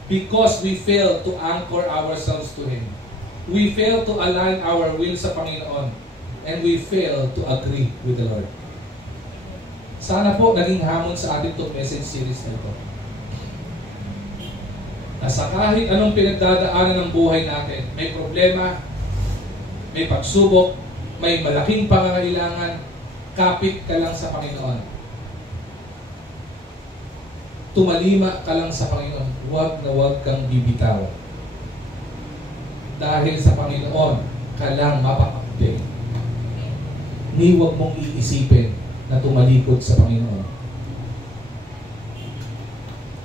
Because we fail to anchor ourselves to Him. We fail to align our will sa Panginoon. And we fail to agree with the Lord. Sana po naging hamon sa ating itong message series na ito. Na sa kahit anong pinagdadaanan ng buhay natin, may problema, may pagsubok, may malaking pangangailangan, kapit ka lang sa Panginoon. Tumalima ka lang sa Panginoon. Huwag na huwag kang bibitaw. Dahil sa Panginoon, ka lang mapapakbay. Ni huwag mong iisipin na tumalikod sa Panginoon.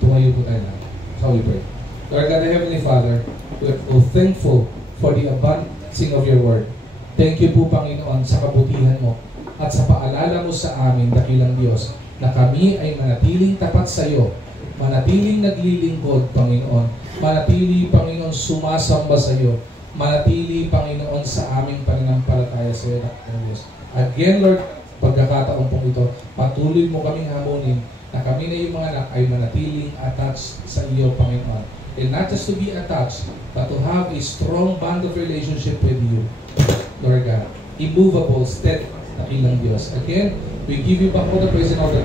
Tumayo po tayo na. Shall we pray? Lord God, Heavenly Father, we are so thankful for the advancing of your word. Thank you po, Panginoon, sa kabutihan mo at sa paalala mo sa amin, dakilang Diyos, na kami ay manatiling tapat sa iyo, manatiling naglilingkod, Panginoon, manatili, Panginoon, sumasamba sa iyo, manatili, Panginoon, sa aming pananampalataya sa iyo, dakilang Diyos. Again, Lord, pagkakataon pong ito, patuloy mo kaming hamunin na kami na yung mga anak ay manatiling attached sa iyo, Panginoon. And not just to be attached, but to have a strong bond of relationship with you, Lord God. Immovable, steadfast, dakilang Diyos. Again, we give you back all the praise and all the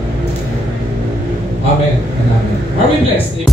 Amen and Amen. Are we blessed?